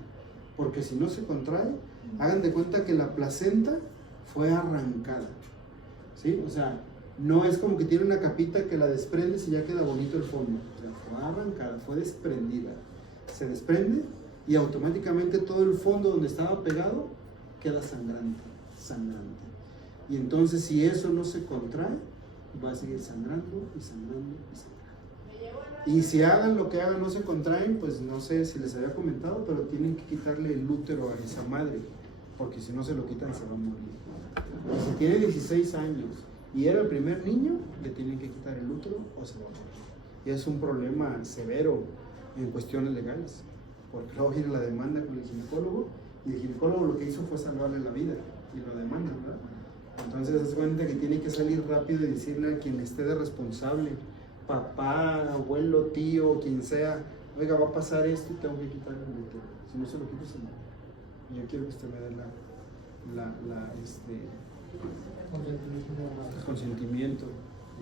Porque si no se contrae, hagan de cuenta que la placenta fue arrancada. ¿Sí? O sea, no es como que tiene una capita que la desprendes y ya queda bonito el fondo. O sea, fue arrancada, fue desprendida. Se desprende y automáticamente todo el fondo donde estaba pegado queda sangrante. Y entonces si eso no se contrae, va a seguir sangrando. Y si hagan lo que hagan, no se contraen, pues no sé si les había comentado, pero tienen que quitarle el útero a esa madre, porque si no se lo quitan se va a morir. Si tiene 16 años y era el primer niño, le tienen que quitar el útero o se va a morir. Y es un problema severo en cuestiones legales, porque luego viene la demanda con el ginecólogo, y el ginecólogo lo que hizo fue salvarle la vida, y lo demanda, ¿verdad? Entonces se cuenta que tiene que salir rápido y decirle a quien esté de responsable, papá, abuelo, tío, quien sea, oiga, va a pasar esto y tengo que quitarle el útero. Si no se lo quito, se muere. Y yo quiero que usted me dé el consentimiento.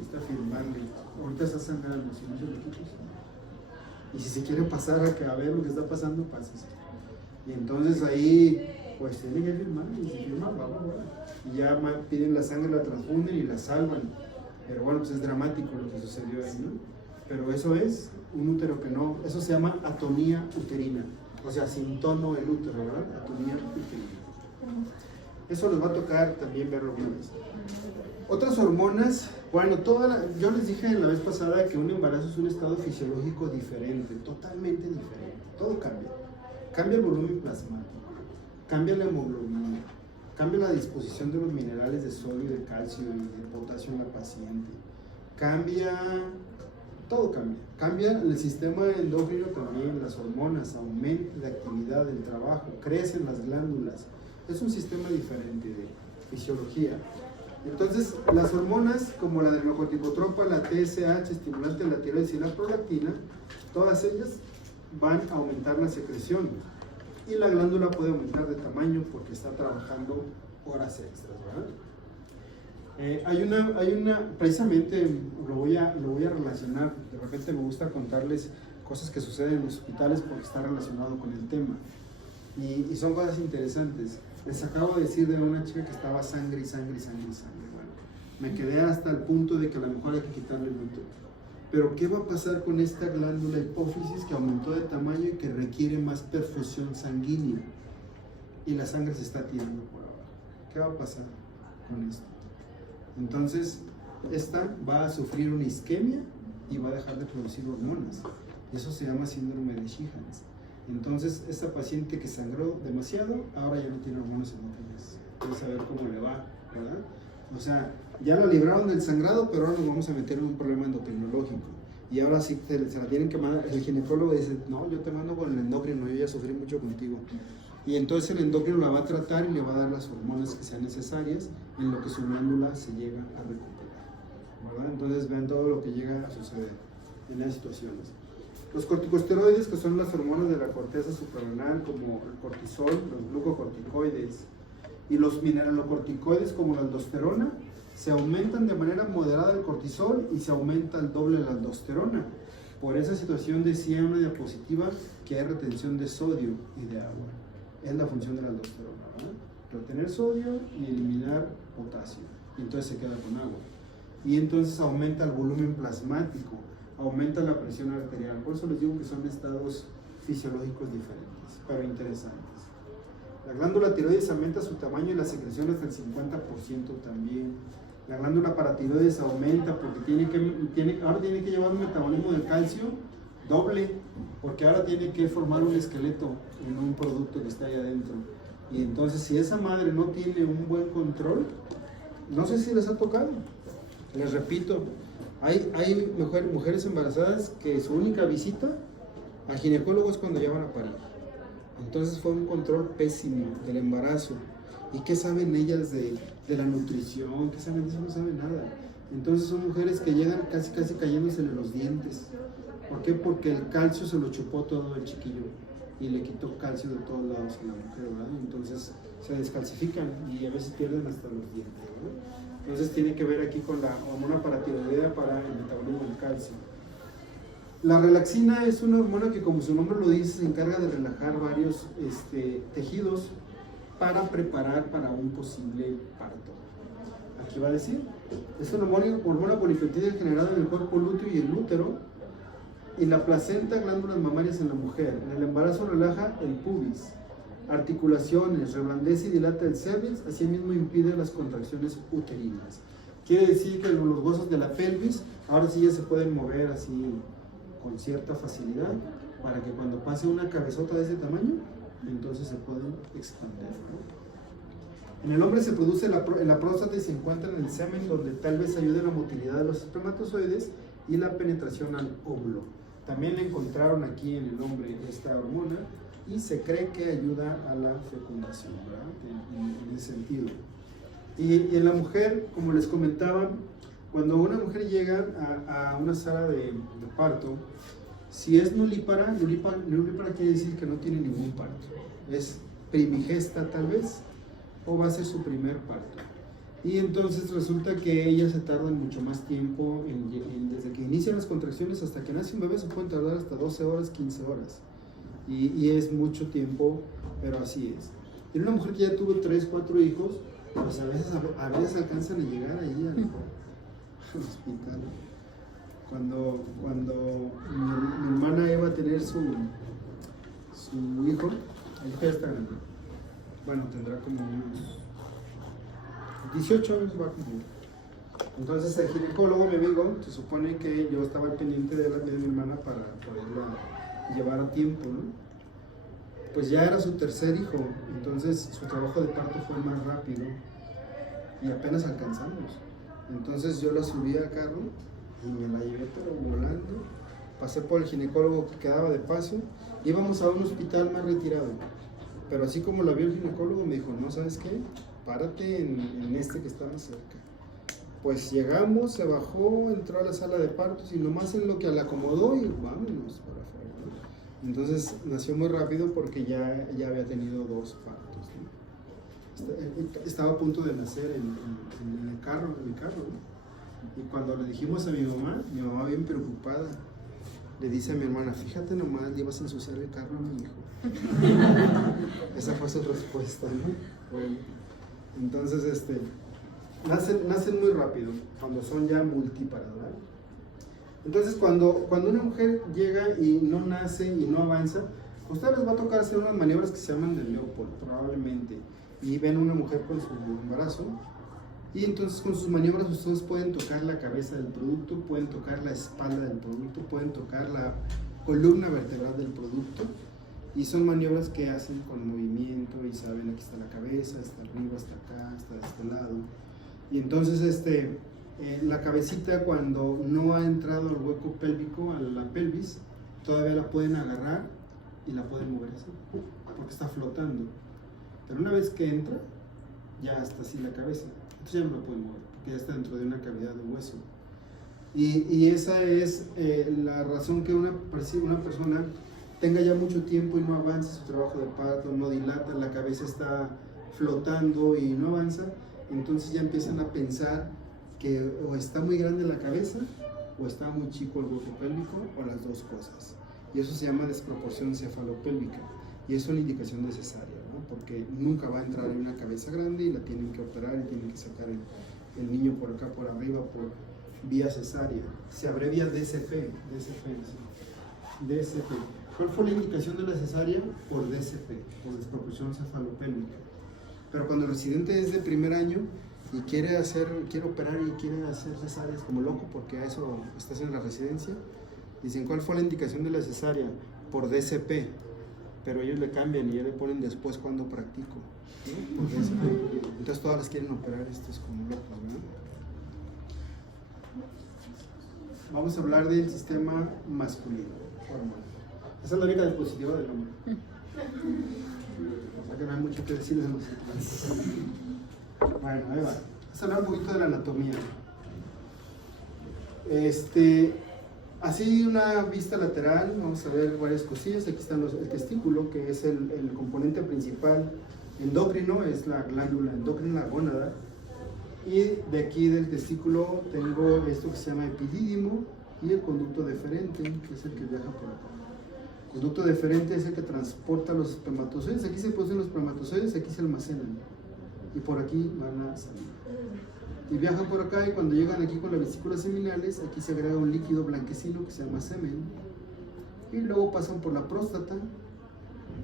Está firmarle. Ahorita está sangrando, si no se lo quito, se muere. Y si se quiere pasar a ver lo que está pasando, pásese. Y entonces ahí, pues tienen que firmar, y se firma, y ya piden la sangre, la transfunden y la salvan. Pero bueno, pues es dramático lo que sucedió ahí, ¿no? Pero eso es un útero que no, eso se llama atonía uterina, o sea, sin tono el útero, ¿verdad? Atonía uterina. Eso les va a tocar también verlo alguna vez. Otras hormonas, bueno, yo les dije la vez pasada que un embarazo es un estado fisiológico diferente, totalmente diferente, todo cambia. Cambia el volumen plasmático, cambia la hemoglobina, cambia la disposición de los minerales de sodio y de calcio y de potasio en la paciente, todo cambia el sistema endocrino también, las hormonas, aumenta la actividad del trabajo, crecen las glándulas, es un sistema diferente de fisiología. Entonces, las hormonas como la adrenocorticotropa, la TSH, estimulante de la tiroides y la prolactina, todas ellas van a aumentar la secreción y la glándula puede aumentar de tamaño porque está trabajando horas extras, ¿verdad? Hay una, precisamente lo voy a relacionar, de repente me gusta contarles cosas que suceden en los hospitales porque está relacionado con el tema y son cosas interesantes. Les acabo de decir de una chica que estaba sangre. Bueno, me quedé hasta el punto de que a lo mejor hay que quitarle el útero. Pero ¿qué va a pasar con esta glándula hipófisis que aumentó de tamaño y que requiere más perfusión sanguínea? Y la sangre se está tirando por abajo. ¿Qué va a pasar con esto? Entonces, esta va a sufrir una isquemia y va a dejar de producir hormonas. Eso se llama síndrome de Sheehan. Entonces, esta paciente que sangró demasiado, ahora ya no tiene hormonas endócrinas. Vamos a ver cómo le va, ¿verdad? O sea, ya la libraron del sangrado, pero ahora nos vamos a meter en un problema endocrinológico. Y ahora sí se la tienen que mandar. El ginecólogo dice, no, yo te mando con el endocrino, yo ya sufrí mucho contigo. Y entonces el endocrino la va a tratar y le va a dar las hormonas que sean necesarias en lo que su glándula se llega a recuperar, ¿verdad? Entonces vean todo lo que llega a suceder en esas situaciones. Los corticosteroides, que son las hormonas de la corteza suprarrenal, como el cortisol, los glucocorticoides, y los mineralocorticoides, como la aldosterona, se aumentan de manera moderada el cortisol y se aumenta el doble la aldosterona. Por esa situación decía en una diapositiva que hay retención de sodio y de agua. Es la función de la aldosterona, ¿verdad? Retener sodio y eliminar potasio. Y entonces se queda con agua. Y entonces aumenta el volumen plasmático, aumenta la presión arterial. Por eso les digo que son estados fisiológicos diferentes, pero interesantes. La glándula tiroides aumenta su tamaño y la secreción hasta el 50% también. La glándula paratiroides aumenta porque ahora tiene que llevar un metabolismo del calcio doble, porque ahora tiene que formar un esqueleto en un producto que está ahí adentro. Y entonces si esa madre no tiene un buen control, no sé si les ha tocado, les repito, hay mujeres embarazadas que su única visita al ginecólogo es cuando ya van a parir. Entonces fue un control pésimo del embarazo. ¿Y qué saben ellas de la nutrición? ¿Qué saben de eso? No saben nada. Entonces son mujeres que llegan casi cayéndose en los dientes. ¿Por qué? Porque el calcio se lo chupó todo el chiquillo y le quitó calcio de todos lados a la mujer, ¿verdad? Entonces se descalcifican y a veces pierden hasta los dientes, ¿verdad? Entonces tiene que ver aquí con la hormona paratiroidea para el metabolismo del calcio. La relaxina es una hormona que, como su nombre lo dice, se encarga de relajar varios tejidos para preparar para un posible parto. Aquí va a decir, es una hormona polipeptídea generada en el cuerpo lúteo y el útero, y la placenta, glándulas mamarias en la mujer. En el embarazo relaja el pubis, articulaciones, reblandece y dilata el cervix, asimismo impide las contracciones uterinas. Quiere decir que los huesos de la pelvis ahora sí ya se pueden mover así con cierta facilidad, para que cuando pase una cabezota de ese tamaño, entonces se pueden expandir, ¿no? En el hombre se produce en la próstata y se encuentra en el semen, donde tal vez ayude a la motilidad de los espermatozoides y la penetración al óvulo. También encontraron aquí en el hombre esta hormona y se cree que ayuda a la fecundación, ¿verdad? En ese sentido. Y en la mujer, como les comentaba, cuando una mujer llega a una sala de parto, si es nulípara quiere decir que no tiene ningún parto. Es primigesta tal vez, o va a ser su primer parto. Y entonces resulta que ellas se tardan mucho más tiempo, desde que inician las contracciones hasta que nace un bebé se pueden tardar hasta 12 horas, 15 horas. Y es mucho tiempo, pero así es. Y una mujer que ya tuvo 3, 4 hijos, pues a veces alcanzan a llegar ahí al hospital. Cuando mi hermana iba a tener su hijo, el hijo ya está grande. Bueno, tendrá como unos 18 años va a cumplir. Entonces el ginecólogo, mi amigo, se supone que yo estaba al pendiente de mi hermana para poderla llevar a tiempo, ¿no? Pues ya era su tercer hijo, entonces su trabajo de parto fue más rápido y apenas alcanzamos. Entonces yo la subí al carro y me la llevé pero volando. Pasé por el ginecólogo que quedaba de paso, íbamos a un hospital más retirado, pero así como la vio el ginecólogo me dijo, no, ¿sabes qué? Párate en este que está más cerca. Pues llegamos, se bajó, entró a la sala de partos y nomás en lo que la acomodó y vámonos para afuera, ¿no? Entonces nació muy rápido porque ya había tenido 2 partos, ¿no? Estaba a punto de nacer en el carro, ¿no? Y cuando le dijimos a mi mamá bien preocupada, le dice a mi hermana, fíjate nomás, le ibas a ensuciar el carro a mi hijo. Esa fue su respuesta, ¿no? Bueno, entonces nacen muy rápido, cuando son ya multíparas, ¿verdad? Entonces cuando una mujer llega y no nace y no avanza, a ustedes les va a tocar hacer unas maniobras que se llaman de Leopold, probablemente, y ven una mujer con su embarazo, y entonces con sus maniobras ustedes pueden tocar la cabeza del producto, pueden tocar la espalda del producto, pueden tocar la columna vertebral del producto, y son maniobras que hacen con movimiento y saben, aquí está la cabeza, está arriba, está acá, está de este lado. Y entonces la cabecita, cuando no ha entrado al hueco pélvico, a la pelvis, todavía la pueden agarrar y la pueden mover así, porque está flotando. Pero una vez que entra, ya está así la cabeza. Entonces ya no la pueden mover, porque ya está dentro de una cavidad de hueso. Y esa es la razón que una persona tenga ya mucho tiempo y no avanza su trabajo de parto, no dilata, la cabeza está flotando y no avanza. Entonces ya empiezan a pensar que o está muy grande la cabeza o está muy chico el hueco pélvico, o las dos cosas. Y eso se llama desproporción cefalopélvica, y es una indicación de cesárea, ¿no? Porque nunca va a entrar en una cabeza grande y la tienen que operar y tienen que sacar el niño por acá, por arriba, por vía cesárea. Se abrevia DCP. ¿Cuál fue la indicación de la cesárea? Por DCP, por desproporción cefalopélvica. Pero cuando el residente es de primer año y quiere operar y quiere hacer cesáreas como loco, porque a eso estás en la residencia, dicen, ¿cuál fue la indicación de la cesárea? Por DCP, pero ellos le cambian y ya le ponen después cuando practico, ¿no? Por DCP. Entonces todas las quieren operar estos como locos, ¿no? Vamos a hablar del sistema masculino, hormonal. Esa es la única diapositiva del hombre. O sea que no hay mucho que decir de nosotros. Bueno, ahí va. Vamos a hablar un poquito de la anatomía. Así una vista lateral, vamos a ver varias cosillas. Aquí están el testículo, que es el componente principal endocrino, es la glándula endocrina, la gónada. Y de aquí del testículo tengo esto que se llama epidídimo y el conducto deferente, que es el que viaja por acá. El conducto deferente es el que transporta los espermatozoides. Aquí se producen los espermatozoides, aquí se almacenan y por aquí van a salir. Y viajan por acá y cuando llegan aquí con las vesículas seminales, aquí se agrega un líquido blanquecino que se llama semen. Y luego pasan por la próstata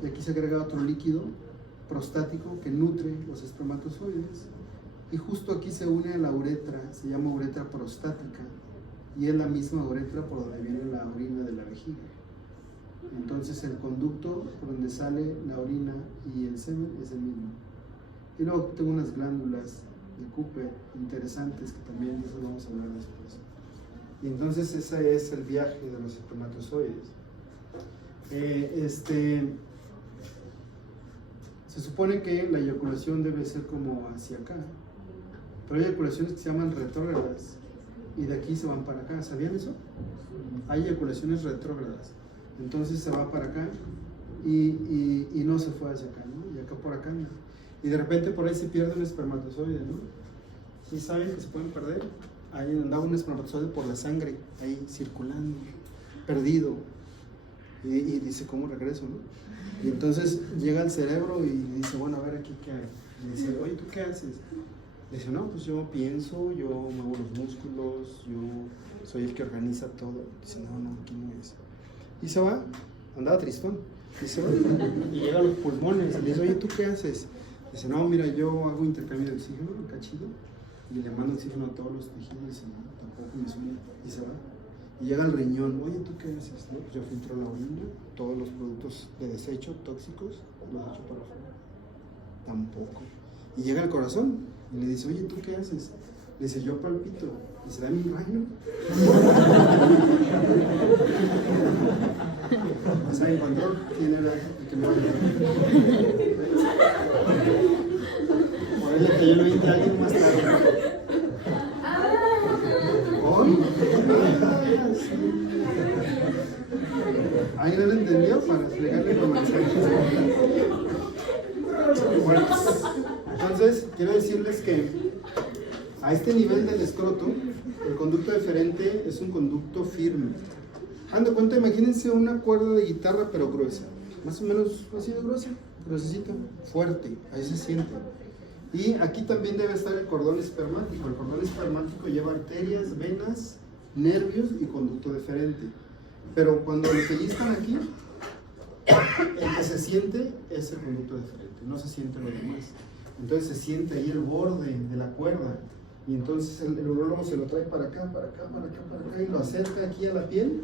y aquí se agrega otro líquido prostático que nutre los espermatozoides. Y justo aquí se une a la uretra, se llama uretra prostática, y es la misma uretra por donde viene la orina de la vejiga. Entonces el conducto por donde sale la orina y el semen es el mismo. Y luego tengo unas glándulas de Cooper interesantes que también de eso vamos a hablar después. Y entonces ese es el viaje de los espermatozoides. Se supone que la eyaculación debe ser como hacia acá, pero hay eyaculaciones que se llaman retrógradas y de aquí se van para acá. ¿Sabían eso? Hay eyaculaciones retrógradas, entonces se va para acá y no se fue hacia acá, ¿no? Y acá por acá, ¿no? Y de repente por ahí se pierde un espermatozoide, ¿no? ¿Sí saben que se pueden perder? Ahí andaba un espermatozoide por la sangre, ahí circulando, perdido. Y dice, ¿cómo regreso, no? Y entonces llega al cerebro y dice, bueno, a ver aquí qué hay. Y dice, oye, ¿tú qué haces? Le dice, no, pues yo pienso, yo muevo los músculos, yo soy el que organiza todo. Dice, no, aquí no es. Y se va, andaba tristón. Y se va y llega a los pulmones. Y le dice, oye, ¿tú qué haces? Dice, no, mira, yo hago intercambio de oxígeno, acá chido, y le mando oxígeno a todos los tejidos. Dice, no, tampoco me suena. Y se va. Y llega al riñón, oye, ¿tú qué haces? No, pues yo filtro la orina, todos los productos de desecho tóxicos los echo para afuera. Tampoco. Y llega al corazón y le dice, oye, ¿tú qué haces? Le dice, yo palpito. Dice, dame un rayo. O sea, encontró quién era el que me va a ayudar. Por ahí le cayó el 20 a alguien más tarde. ¿Alguien no lo entendió? Para explicarle con mensajes. Bueno, entonces quiero decirles que a este nivel del escroto, el conducto deferente es un conducto firme. Anda cuenta, imagínense una cuerda de guitarra pero gruesa, más o menos así de gruesa, gruesecita, fuerte, ahí se siente. Y aquí también debe estar el cordón espermático. El cordón espermático lleva arterias, venas, nervios y conducto deferente. Pero cuando le pellizcan aquí, el que se siente es el conducto deferente, no se siente lo demás. Entonces se siente ahí el borde de la cuerda. Y entonces el urólogo se lo trae para acá, para acá, para acá, para acá, y lo acerca aquí a la piel.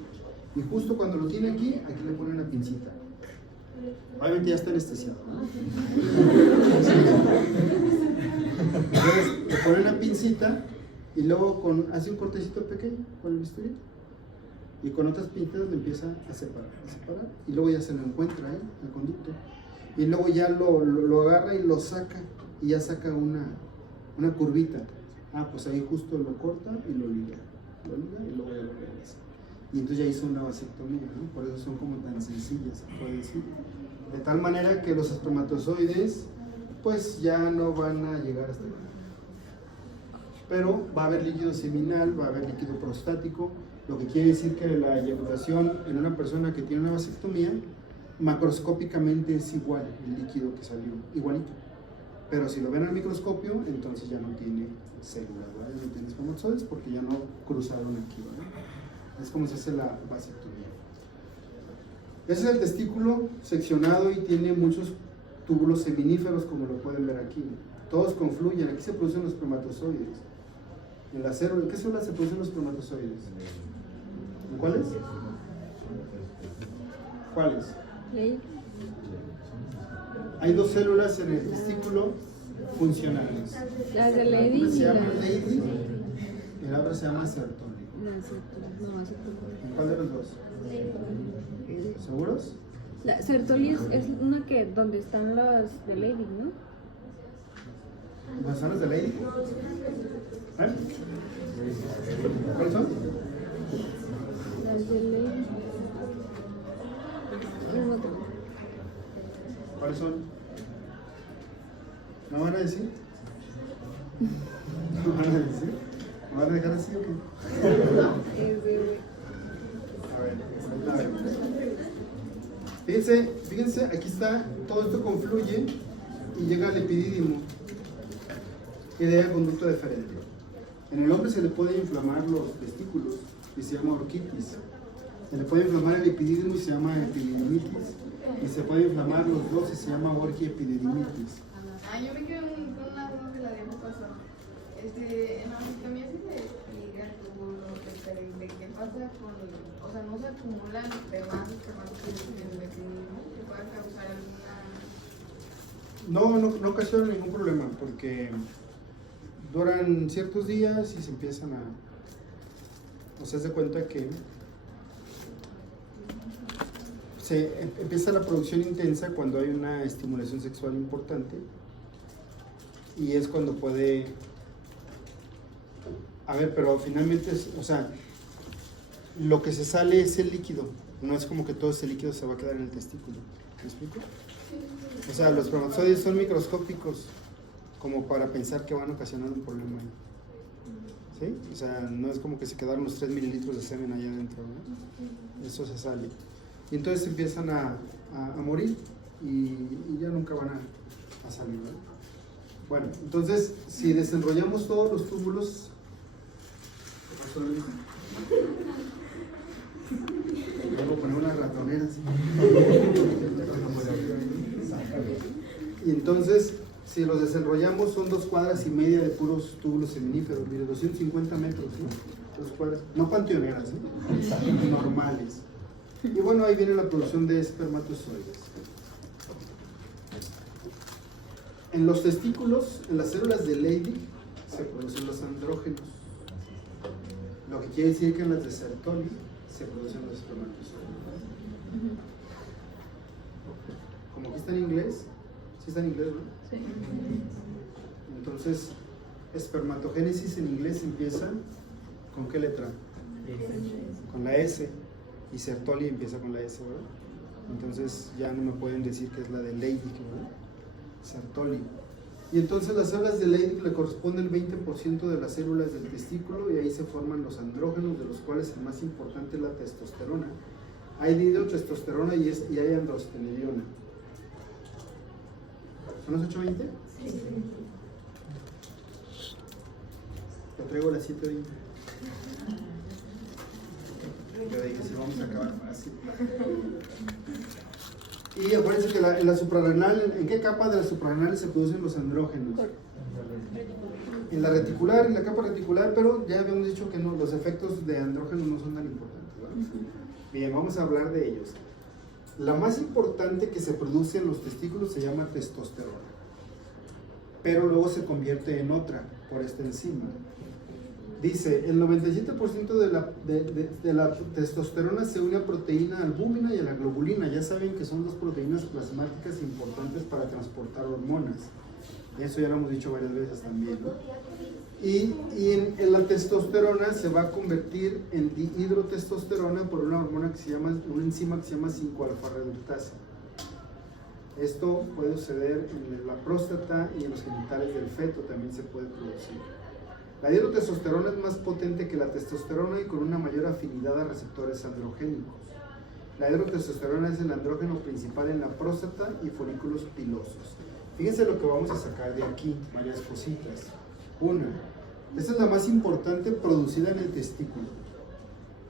Y justo cuando lo tiene aquí, aquí le pone una pincita. Obviamente ya está anestesiado, ¿no? Entonces le pone una pincita y luego hace un cortecito pequeño con el bisturí. Y con otras pinzas le empieza a separar, y luego ya se lo encuentra ahí, el conducto. Y luego ya lo agarra y lo saca, y ya saca una curvita. Pues ahí justo lo corta y lo liga y luego ya lo regresa. Y entonces ya hizo una vasectomía, ¿no? Por eso son como tan sencillas, se puede decir. De tal manera que los espermatozoides, pues ya no van a llegar hasta acá. Pero va a haber líquido seminal, va a haber líquido prostático, lo que quiere decir que la eyaculación en una persona que tiene una vasectomía, macroscópicamente es igual el líquido que salió, igualito. Pero si lo ven al microscopio, entonces ya no tiene células, ¿vale? No tiene espermatozoides porque ya no cruzaron aquí, ¿vale? Es como se hace la vasectomía. Ese es el testículo seccionado y tiene muchos túbulos seminíferos, como lo pueden ver aquí. Todos confluyen, aquí se producen los espermatozoides. En la célula, ¿en qué célula se producen los espermatozoides? ¿En cuáles? ¿Cuáles? Hay dos células en el testículo funcionales. Las de Leydig. Una se llama Leydig y la otra se llama Sertoli. ¿En cuál de los dos? ¿Seguros? La Sertoli es una que donde están las de Leydig, ¿no? ¿Dónde están las de Leydig? ¿Eh? ¿Cuáles son? Las de Leydig. ¿Cuáles son? ¿No van a decir? ¿No van a decir? ¿No van a dejar así o qué? A ver. Fíjense, aquí está, todo esto confluye y llega al epidídimo y de ahí al conducto deferente. En el hombre se le puede inflamar los testículos y se llama orquitis. Se le puede inflamar el epidídimo y se llama epididymitis. Y se puede inflamar los dos y se llama orgiepididymitis. Yo me quedé con una duda de la de pasada. En la vasectomía sí se liga como lo de qué pasa con, o sea, no se acumulan demás espermatozoides en el epidídimo que pueda causar alguna. No ocasiona ningún problema porque duran ciertos días y se empiezan a. O sea, se cuenta que empieza la producción intensa cuando hay una estimulación sexual importante y es cuando puede. A ver, pero finalmente, o sea, lo que se sale es el líquido, no es como que todo ese líquido se va a quedar en el testículo. ¿Me explico? O sea, los espermatozoides son microscópicos como para pensar que van a ocasionar un problema ahí. ¿Sí? O sea, no es como que se quedaron los 3 mililitros de semen allá adentro, ¿no? Eso se sale. Y entonces empiezan a morir y ya nunca van a salir, ¿no? Bueno, entonces, si desenrollamos todos los túbulos. Voy a poner una ratonera así. Y entonces, si los desenrollamos, son 2,5 cuadras de puros túbulos seminíferos. Mire, 250 metros, ¿no? 2 cuadras, no panteoneras, ¿eh? Normales. Y bueno, ahí viene la producción de espermatozoides. En los testículos, en las células de Leydig, se producen los andrógenos. Lo que quiere decir que en las de Sertoli se producen los espermatozoides. Como aquí está en inglés, sí está en inglés, ¿no? Sí. Entonces, espermatogénesis en inglés empieza ¿con qué letra? Con la S. Y Sertoli empieza con la S, ¿verdad? Entonces ya no me pueden decir que es la de Leydig, ¿verdad? Sertoli. Y entonces las células de Leydig le corresponde el 20% de las células del testículo y ahí se forman los andrógenos, de los cuales el más importante es la testosterona. Hay dihidrotestosterona y hay androstenediona. ¿Son los 820? Sí. Yo traigo las 720. Yo dije, si vamos a acabar fácil. Y acuérdense que la suprarrenal, ¿en qué capa de la suprarrenal se producen los andrógenos? En la reticular, en la capa reticular, pero ya habíamos dicho que no, los efectos de andrógenos no son tan importantes, ¿verdad? Bien, vamos a hablar de ellos. La más importante que se produce en los testículos se llama testosterona, pero luego se convierte en otra por esta enzima. Dice, el 97% de la testosterona se une a proteína albúmina y a la globulina. Ya saben que son dos proteínas plasmáticas importantes para transportar hormonas. Eso ya lo hemos dicho varias veces también, ¿no? Y en la testosterona se va a convertir en dihidrotestosterona por una hormona que se llama, una enzima que se llama 5-alfa reductasa. Esto puede suceder en la próstata y en los genitales del feto, también se puede producir. La dihidrotestosterona es más potente que la testosterona y con una mayor afinidad a receptores androgénicos. La dihidrotestosterona es el andrógeno principal en la próstata y folículos pilosos. Fíjense lo que vamos a sacar de aquí, varias cositas. Una, esta es la más importante producida en el testículo,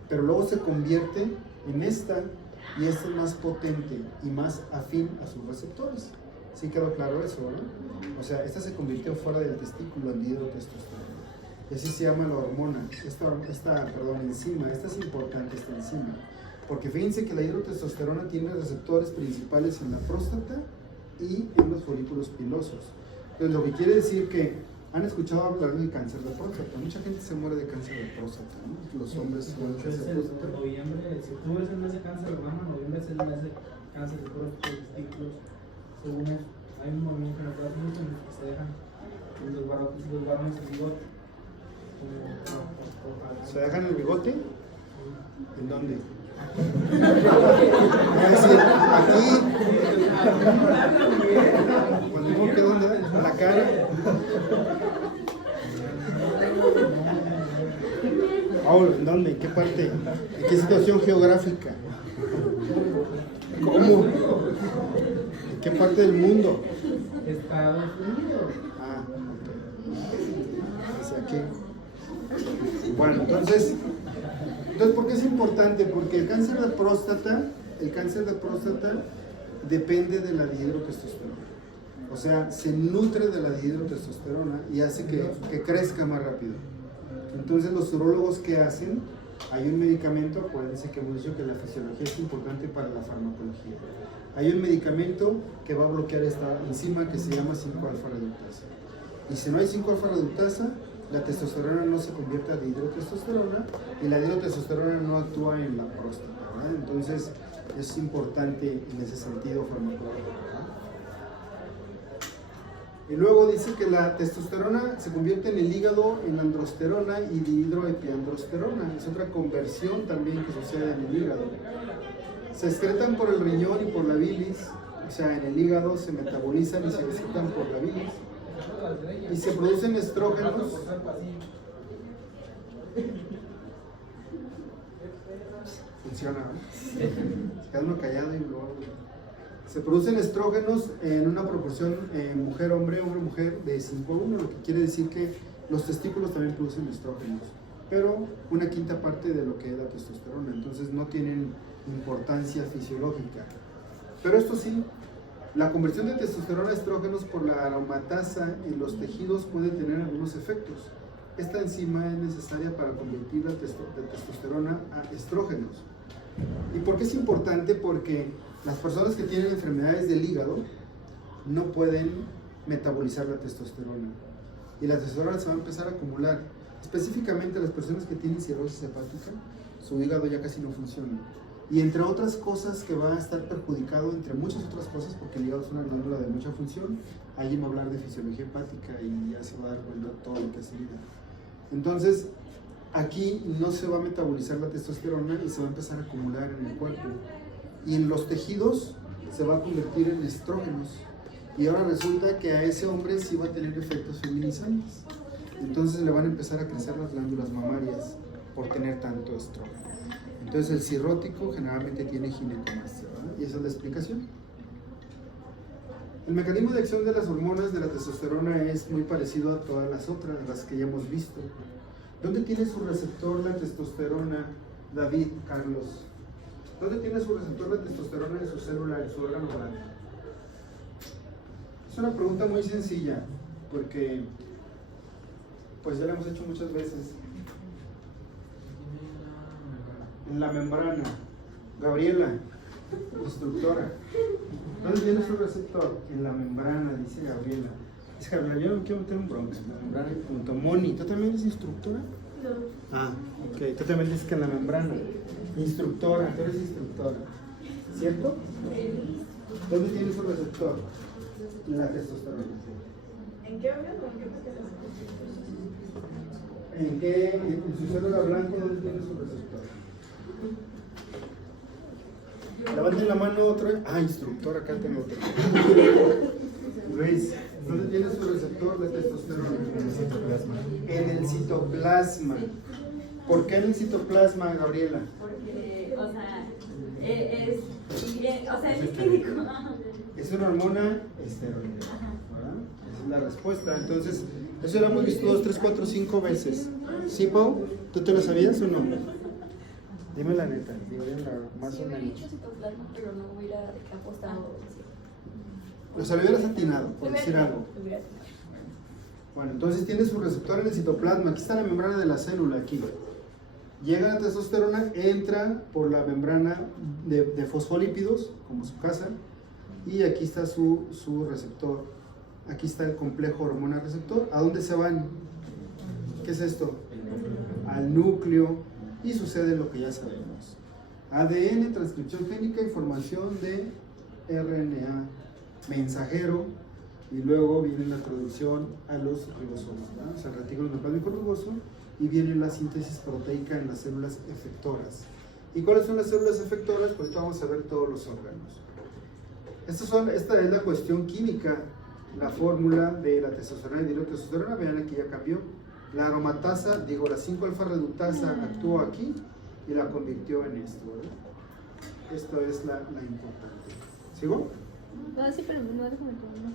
pero luego se convierte en esta, y esta es más potente y más afín a sus receptores. ¿Sí quedó claro eso, no? O sea, esta se convirtió fuera del testículo en dihidrotestosterona. Y así se llama la hormona, esta enzima. Esta es importante, esta enzima. Porque fíjense que la dihidrotestosterona tiene receptores principales en la próstata y en los folículos pilosos. Entonces, lo que quiere decir que han escuchado hablar del cáncer de próstata. Mucha gente se muere de cáncer de próstata, ¿no? Los hombres se mueren de cáncer de próstata. Noviembre, si octubre es el mes de cáncer de mama, noviembre es el mes de cáncer de próstata y testículos. Según eso, hay un movimiento en los Estados Unidos en el que se dejan los varones el bigote. ¿Se dejan el bigote? ¿En dónde? Es decir, aquí. Cuando digo que dónde, en la cara. Ahora, ¿en dónde? ¿En qué parte? ¿En qué situación geográfica? ¿Cómo? ¿En qué parte del mundo? Estados Unidos. Ah, ok. Hacia aquí. Bueno, entonces, ¿por qué es importante? Porque el cáncer de próstata depende de la dihidrotestosterona. O sea, se nutre de la dihidrotestosterona y hace que crezca más rápido. Entonces, los urólogos, ¿qué hacen? Hay un medicamento, acuérdense que hemos dicho que la fisiología es importante para la farmacología. Hay un medicamento que va a bloquear esta enzima que se llama 5-alfa reductasa. Y si no hay 5-alfa reductasa, la testosterona no se convierte a dihidrotestosterona y la dihidrotestosterona no actúa en la próstata, ¿verdad? Entonces es importante en ese sentido farmacológico, ¿verdad? Y luego dice que la testosterona se convierte en el hígado en androsterona y dihidroepiandrosterona. Es otra conversión también que sucede en el hígado. Se excretan por el riñón y por la bilis, o sea, en el hígado se metabolizan y se excretan por la bilis. Y se producen estrógenos. Funciona, ¿no? Se queda uno callado y luego. Se producen estrógenos en una proporción mujer-hombre, hombre-mujer de 5:1, lo que quiere decir que los testículos también producen estrógenos, pero una quinta parte de lo que es la testosterona, entonces no tienen importancia fisiológica. Pero esto sí, la conversión de testosterona a estrógenos por la aromatasa en los tejidos puede tener algunos efectos. Esta enzima es necesaria para convertir la testosterona a estrógenos. ¿Y por qué es importante? Porque las personas que tienen enfermedades del hígado no pueden metabolizar la testosterona. Y la testosterona se va a empezar a acumular. Específicamente las personas que tienen cirrosis hepática, su hígado ya casi no funciona. Y entre otras cosas que va a estar perjudicado, entre muchas otras cosas, porque el hígado es una glándula de mucha función, alguien va a hablar de fisiología hepática y ya se va a dar cuenta de todo lo que es el hígado. Entonces, aquí no se va a metabolizar la testosterona y se va a empezar a acumular en el cuerpo. Y en los tejidos se va a convertir en estrógenos. Y ahora resulta que a ese hombre sí va a tener efectos feminizantes. Entonces le van a empezar a crecer las glándulas mamarias por tener tanto estrógeno. Entonces el cirrótico generalmente tiene ginecomastia, ¿verdad? Y esa es la explicación. El mecanismo de acción de las hormonas de la testosterona es muy parecido a todas las otras, las que ya hemos visto. ¿Dónde tiene su receptor la testosterona, David, Carlos? ¿Dónde tiene su receptor la testosterona en su célula, en su órgano blanco? Es una pregunta muy sencilla, porque pues ya la hemos hecho muchas veces. En la membrana. Gabriela, instructora. ¿Dónde tiene su receptor? En la membrana, dice Gabriela. Dice Gabriela, yo no quiero meter un bronca. En la membrana, punto. Moni, ¿tú también eres instructora? No. Ah, ok. Tú también dices que en la membrana. Instructora, tú eres instructora. ¿Cierto? ¿Dónde tiene su receptor? En la testosterona. ¿En qué órgano? ¿En qué? En su célula blanca, ¿dónde tiene su receptor? Levanten la mano otra vez. Ah, instructor, acá tengo otro. Luis, ¿dónde tiene su receptor? receptor de testosterona? En el citoplasma. ¿Por qué en el citoplasma, Gabriela? Porque, o sea, es químico. Es una hormona esteroidea. ¿Verdad? Esa es la respuesta. Entonces, eso lo hemos visto 2, 3, 4, 5 veces. ¿Sí, Pau? ¿Tú te lo sabías o no? Dime la neta, digo, más Sí, o me he menos. dicho citoplasma, pero no hubiera apostado. O sea, le hubieras atinado, por decir algo. Hubiera atinado. Bueno, entonces tiene su receptor en el citoplasma. Aquí está la membrana de la célula, aquí. Llega la testosterona, entra por la membrana de fosfolípidos, como su casa, y aquí está su receptor. Aquí está el complejo hormona receptor. ¿A dónde se van? ¿Qué es esto? Al núcleo, y sucede lo que ya sabemos. ADN, transcripción génica, información de RNA mensajero, y luego viene la traducción a los ribosomas, ¿verdad? O sea, el retículo endoplasmático rugoso, y viene la síntesis proteica en las células efectoras. ¿Y cuáles son las células efectoras? Pues ahorita vamos a ver todos los órganos. Esta es la cuestión química, la fórmula de la testosterona y dihidrotestosterona. Vean, aquí ya cambió. La aromatasa, digo, la 5-alfa reductasa actuó aquí y la convirtió en esto, ¿verdad? Esto es la importante. ¿Sigo? No, sí, pero no déjame tomar.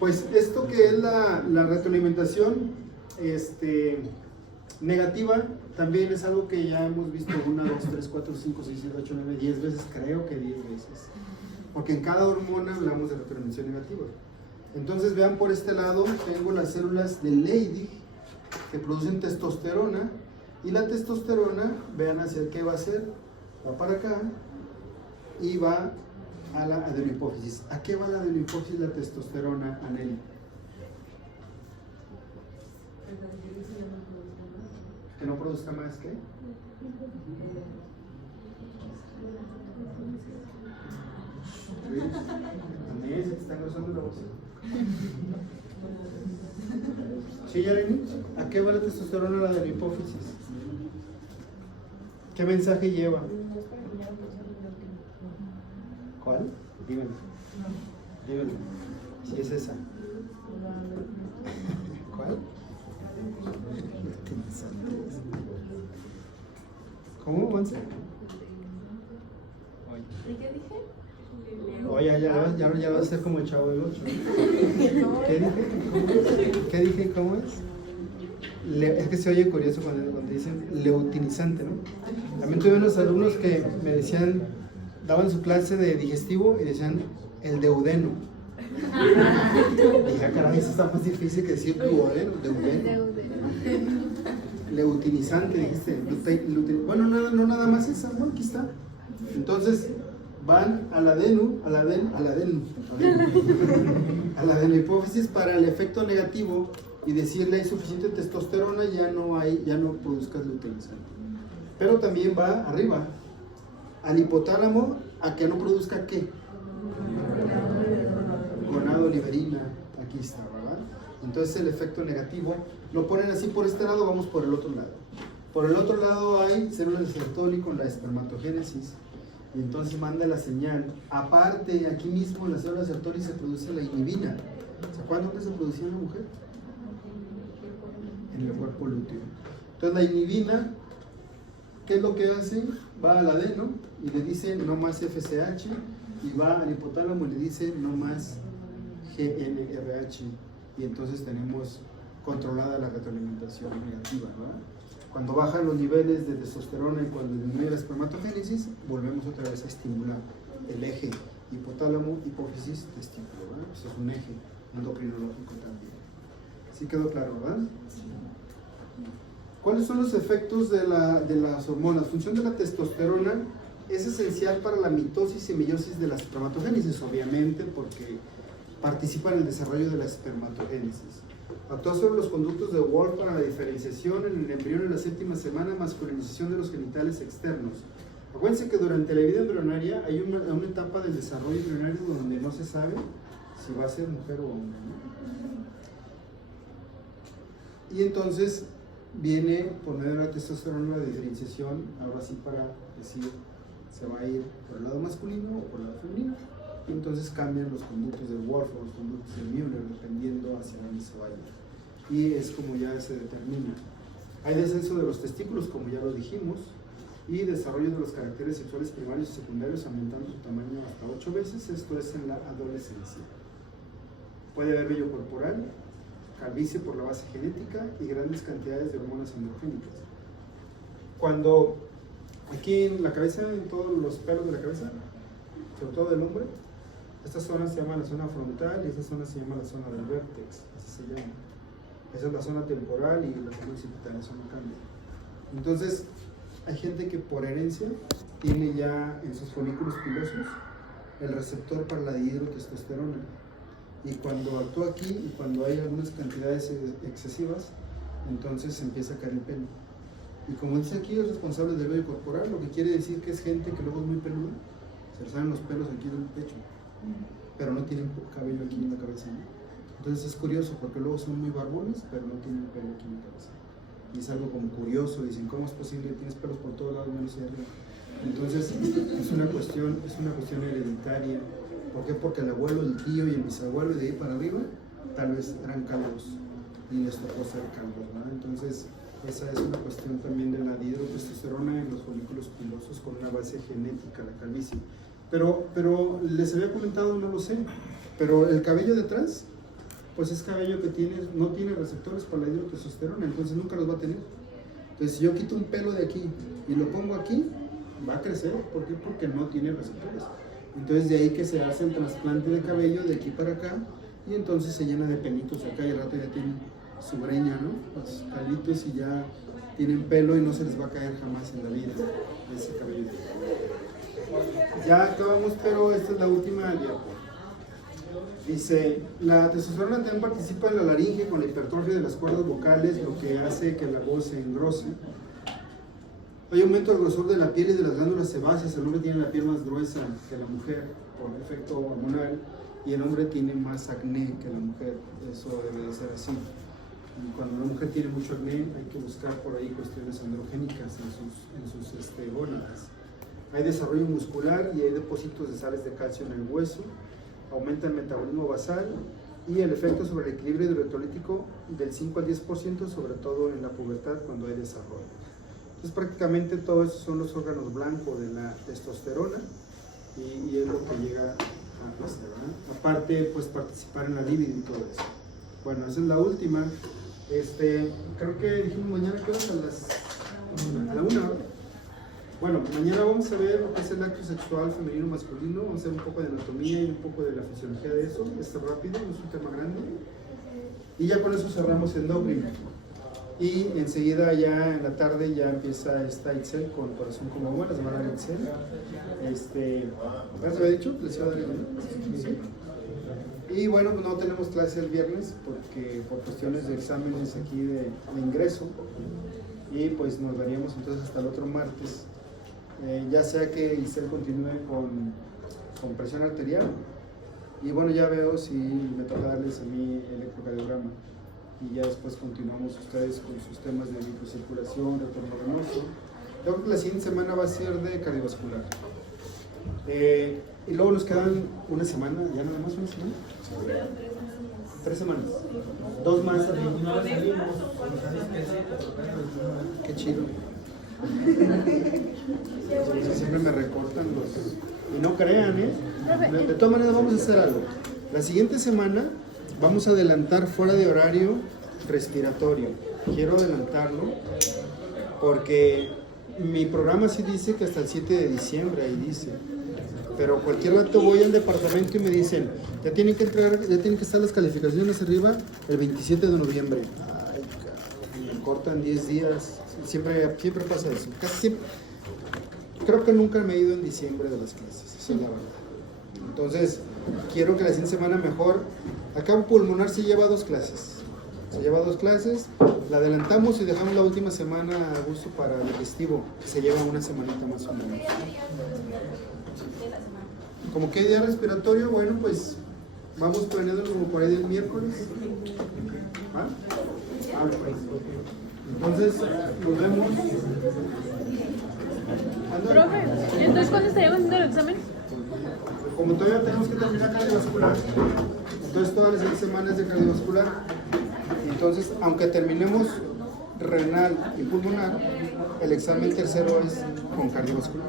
Pues esto que es la retroalimentación negativa, también es algo que ya hemos visto 1, 2, 3, 4, 5, 6, 7, 8, 9, 10 veces, creo que 10 veces. Porque en cada hormona hablamos de retroalimentación negativa. Entonces vean, por este lado tengo las células de Leydig que producen testosterona, y la testosterona, vean hacia qué va a hacer, va para acá y va a la adenohipófisis. ¿A qué va la adenohipófisis la testosterona, Anel? ¿Que no produzca más qué? Anel, se te está engrosando la voz. ¿Sí, Yareni? ¿A qué va la testosterona la adenohipófisis? ¿Qué mensaje lleva? ¿Cuál? Dímelo. Dímelo. Si es esa. ¿Cuál? ¿Cómo, Monse? ¿Y qué dije? Oye, ya va a ser como el Chavo del 8. ¿Qué dije? ¿Qué dije? ¿Cómo es? Es que se oye curioso cuando dicen leutinizante, ¿no? También tuve unos alumnos que me decían, daban su clase de digestivo y decían el deudeno. Dije, caray, eso está más difícil que decir duodeno, deudeno. Leutinizante, dijiste. Bueno, no nada más esa, bueno, aquí está. Entonces, van a la adenohipófisis para el efecto negativo y decirle hay suficiente testosterona, ya no produzcas luteinizante. Pero también va arriba, al hipotálamo, a que no produzca ¿qué? Gonadoliberina, aquí está, ¿verdad? Entonces el efecto negativo, lo ponen así por este lado, vamos por el otro lado. Por el otro lado hay células de Sertoli con la espermatogénesis, y entonces manda la señal. Aparte, aquí mismo en la célula de Sertoli se produce la inhibina. ¿Se acuerdan dónde se producía en la mujer? En el cuerpo lúteo. Entonces la inhibina, ¿qué es lo que hace? Va al adeno y le dice no más FSH, y va al hipotálamo y le dice no más GNRH, y entonces tenemos controlada la retroalimentación negativa, ¿verdad? Cuando bajan los niveles de testosterona y cuando disminuye la espermatogénesis, volvemos otra vez a estimular el eje hipotálamo, hipófisis, testículo, ¿verdad? Eso es un eje endocrinológico también. ¿Sí quedó claro, verdad? ¿Cuáles son los efectos de las hormonas? Función de la testosterona es esencial para la mitosis y meiosis de la espermatogénesis, obviamente, porque participa en el desarrollo de la espermatogénesis. Actúa sobre los conductos de Wolff para la diferenciación en el embrión en la 7ª semana, masculinización de los genitales externos. Acuérdense que durante la vida embrionaria hay una etapa del desarrollo embrionario donde no se sabe si va a ser mujer o hombre, ¿no? Y entonces viene por medio de la testosterona la diferenciación, ahora sí para decir se va a ir por el lado masculino o por el lado femenino, y entonces cambian los conductos de Wolf o los conductos de Müller dependiendo hacia dónde se vaya, y es como ya se determina. Hay descenso de los testículos, como ya lo dijimos, y desarrollo de los caracteres sexuales primarios y secundarios aumentando su tamaño hasta 8 veces, esto es en la adolescencia. Puede haber vello corporal, calvicie por la base genética y grandes cantidades de hormonas androgénicas. Cuando aquí en la cabeza, en todos los pelos de la cabeza, sobre todo del hombre, esta zona se llama la zona frontal y esta zona se llama la zona del vértex, así se llama. Esa es la zona temporal y la zona occipital, eso no cambia. Entonces, hay gente que por herencia tiene ya en sus folículos pilosos el receptor para la dihidrotestosterona. Y cuando actúa aquí y cuando hay algunas cantidades excesivas, entonces empieza a caer el pelo. Y como dice aquí, es responsable del vello corporal, lo que quiere decir que es gente que luego es muy peluda, se les salen los pelos aquí del pecho, pero no tienen cabello aquí en la cabeza, ¿no? Entonces es curioso porque luego son muy barbones, pero no tienen pelo aquí en la cabeza. Y es algo como curioso, dicen, ¿cómo es posible? Tienes pelos por todos lados menos hacia arriba. Entonces es una cuestión hereditaria. ¿Por qué? Porque el abuelo, el tío y el bisabuelo, y de ahí para arriba, tal vez eran calvos y les tocó ser calvos, ¿verdad? Entonces esa es una cuestión también de la dihidrotestosterona en los folículos pilosos con una base genética, la calvicie. Pero les había comentado, no lo sé, pero el cabello detrás, pues es cabello que no tiene receptores para la dihidrotestosterona, entonces nunca los va a tener. Entonces si yo quito un pelo de aquí y lo pongo aquí, va a crecer. ¿Por qué? Porque no tiene receptores. Entonces de ahí que se hace el trasplante de cabello de aquí para acá y entonces se llena de pelitos acá y al rato ya tienen su greña, ¿no? Los pelitos y ya tienen pelo y no se les va a caer jamás en la vida ese cabello. Ya acabamos, pero esta es la última diapo. Dice, la testosterona también participa en la laringe con la hipertrofia de las cuerdas vocales, lo que hace que la voz se engrose. Hay aumento del grosor de la piel y de las glándulas sebáceas. El hombre tiene la piel más gruesa que la mujer por efecto hormonal y el hombre tiene más acné que la mujer. Eso debe de ser así. Y cuando la mujer tiene mucho acné hay que buscar por ahí cuestiones androgénicas en sus gónadas. Hay desarrollo muscular y hay depósitos de sales de calcio en el hueso. Aumenta el metabolismo basal y el efecto sobre el equilibrio hidroelectrolítico del 5 al 10%, sobre todo en la pubertad cuando hay desarrollo. Entonces prácticamente todo eso son los órganos blancos de la testosterona y es lo que llega a hacer, ¿verdad? Aparte, pues participar en la libido y todo eso. Bueno, esa es la última. Creo que dijimos mañana que vamos a la 1. Bueno, mañana vamos a ver lo que es el acto sexual femenino masculino, vamos a hacer un poco de anatomía y un poco de la fisiología de eso, está rápido, no es un tema grande. Y ya con eso cerramos endocrino. Y enseguida ya en la tarde ya empieza esta Itzel con corazón como agua, las van a dar Itzel. ¿Ya se había dicho? ¿Les iba a dar el sí. Y bueno, pues no tenemos clase el viernes porque por cuestiones de exámenes aquí de ingreso. Y pues nos veríamos entonces hasta el otro martes. Ya sea que Isel continúe con presión arterial y bueno, ya veo si me toca darles a mí electrocardiograma y ya después continuamos ustedes con sus temas de microcirculación, retorno venoso. Yo creo que la siguiente semana va a ser de cardiovascular y luego nos quedan una semana, ya nada más una semana. 3 semanas, 2 más. Qué chido. Siempre me recortan y no crean, de todas maneras vamos a hacer algo. La siguiente semana vamos a adelantar fuera de horario respiratorio. Quiero adelantarlo porque mi programa sí dice que hasta el 7 de diciembre, ahí dice. Pero cualquier rato voy al departamento y me dicen, ya tienen que estar las calificaciones arriba el 27 de noviembre. Ay, cabrón, me cortan 10 días. Siempre pasa eso. Casi siempre. Creo que nunca me he ido en diciembre de las clases, esa es la verdad. Entonces, quiero que la siguiente semana mejor. Acá pulmonar se lleva 2 clases. La adelantamos y dejamos la última semana a gusto para el digestivo, que se lleva una semanita más o menos. Como que día respiratorio, bueno, pues vamos planeando como por ahí del miércoles. ¿Ah? Pues. Entonces, nos vemos. Profe, entonces ¿cuándo estaríamos haciendo el examen? Como todavía tenemos que terminar cardiovascular, entonces todas las 6 semanas de cardiovascular, entonces aunque terminemos renal y pulmonar, el examen tercero es con cardiovascular.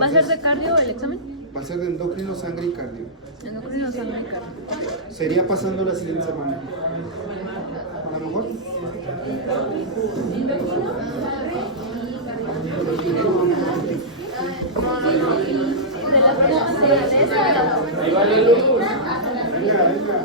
¿Va a ser Entonces, de cardio el examen? va a ser de endocrino, sangre y cardio. Endocrino, sangre y cardio. Sería pasando la siguiente semana. A lo mejor. ¿De las primeras de esa? Venga, venga.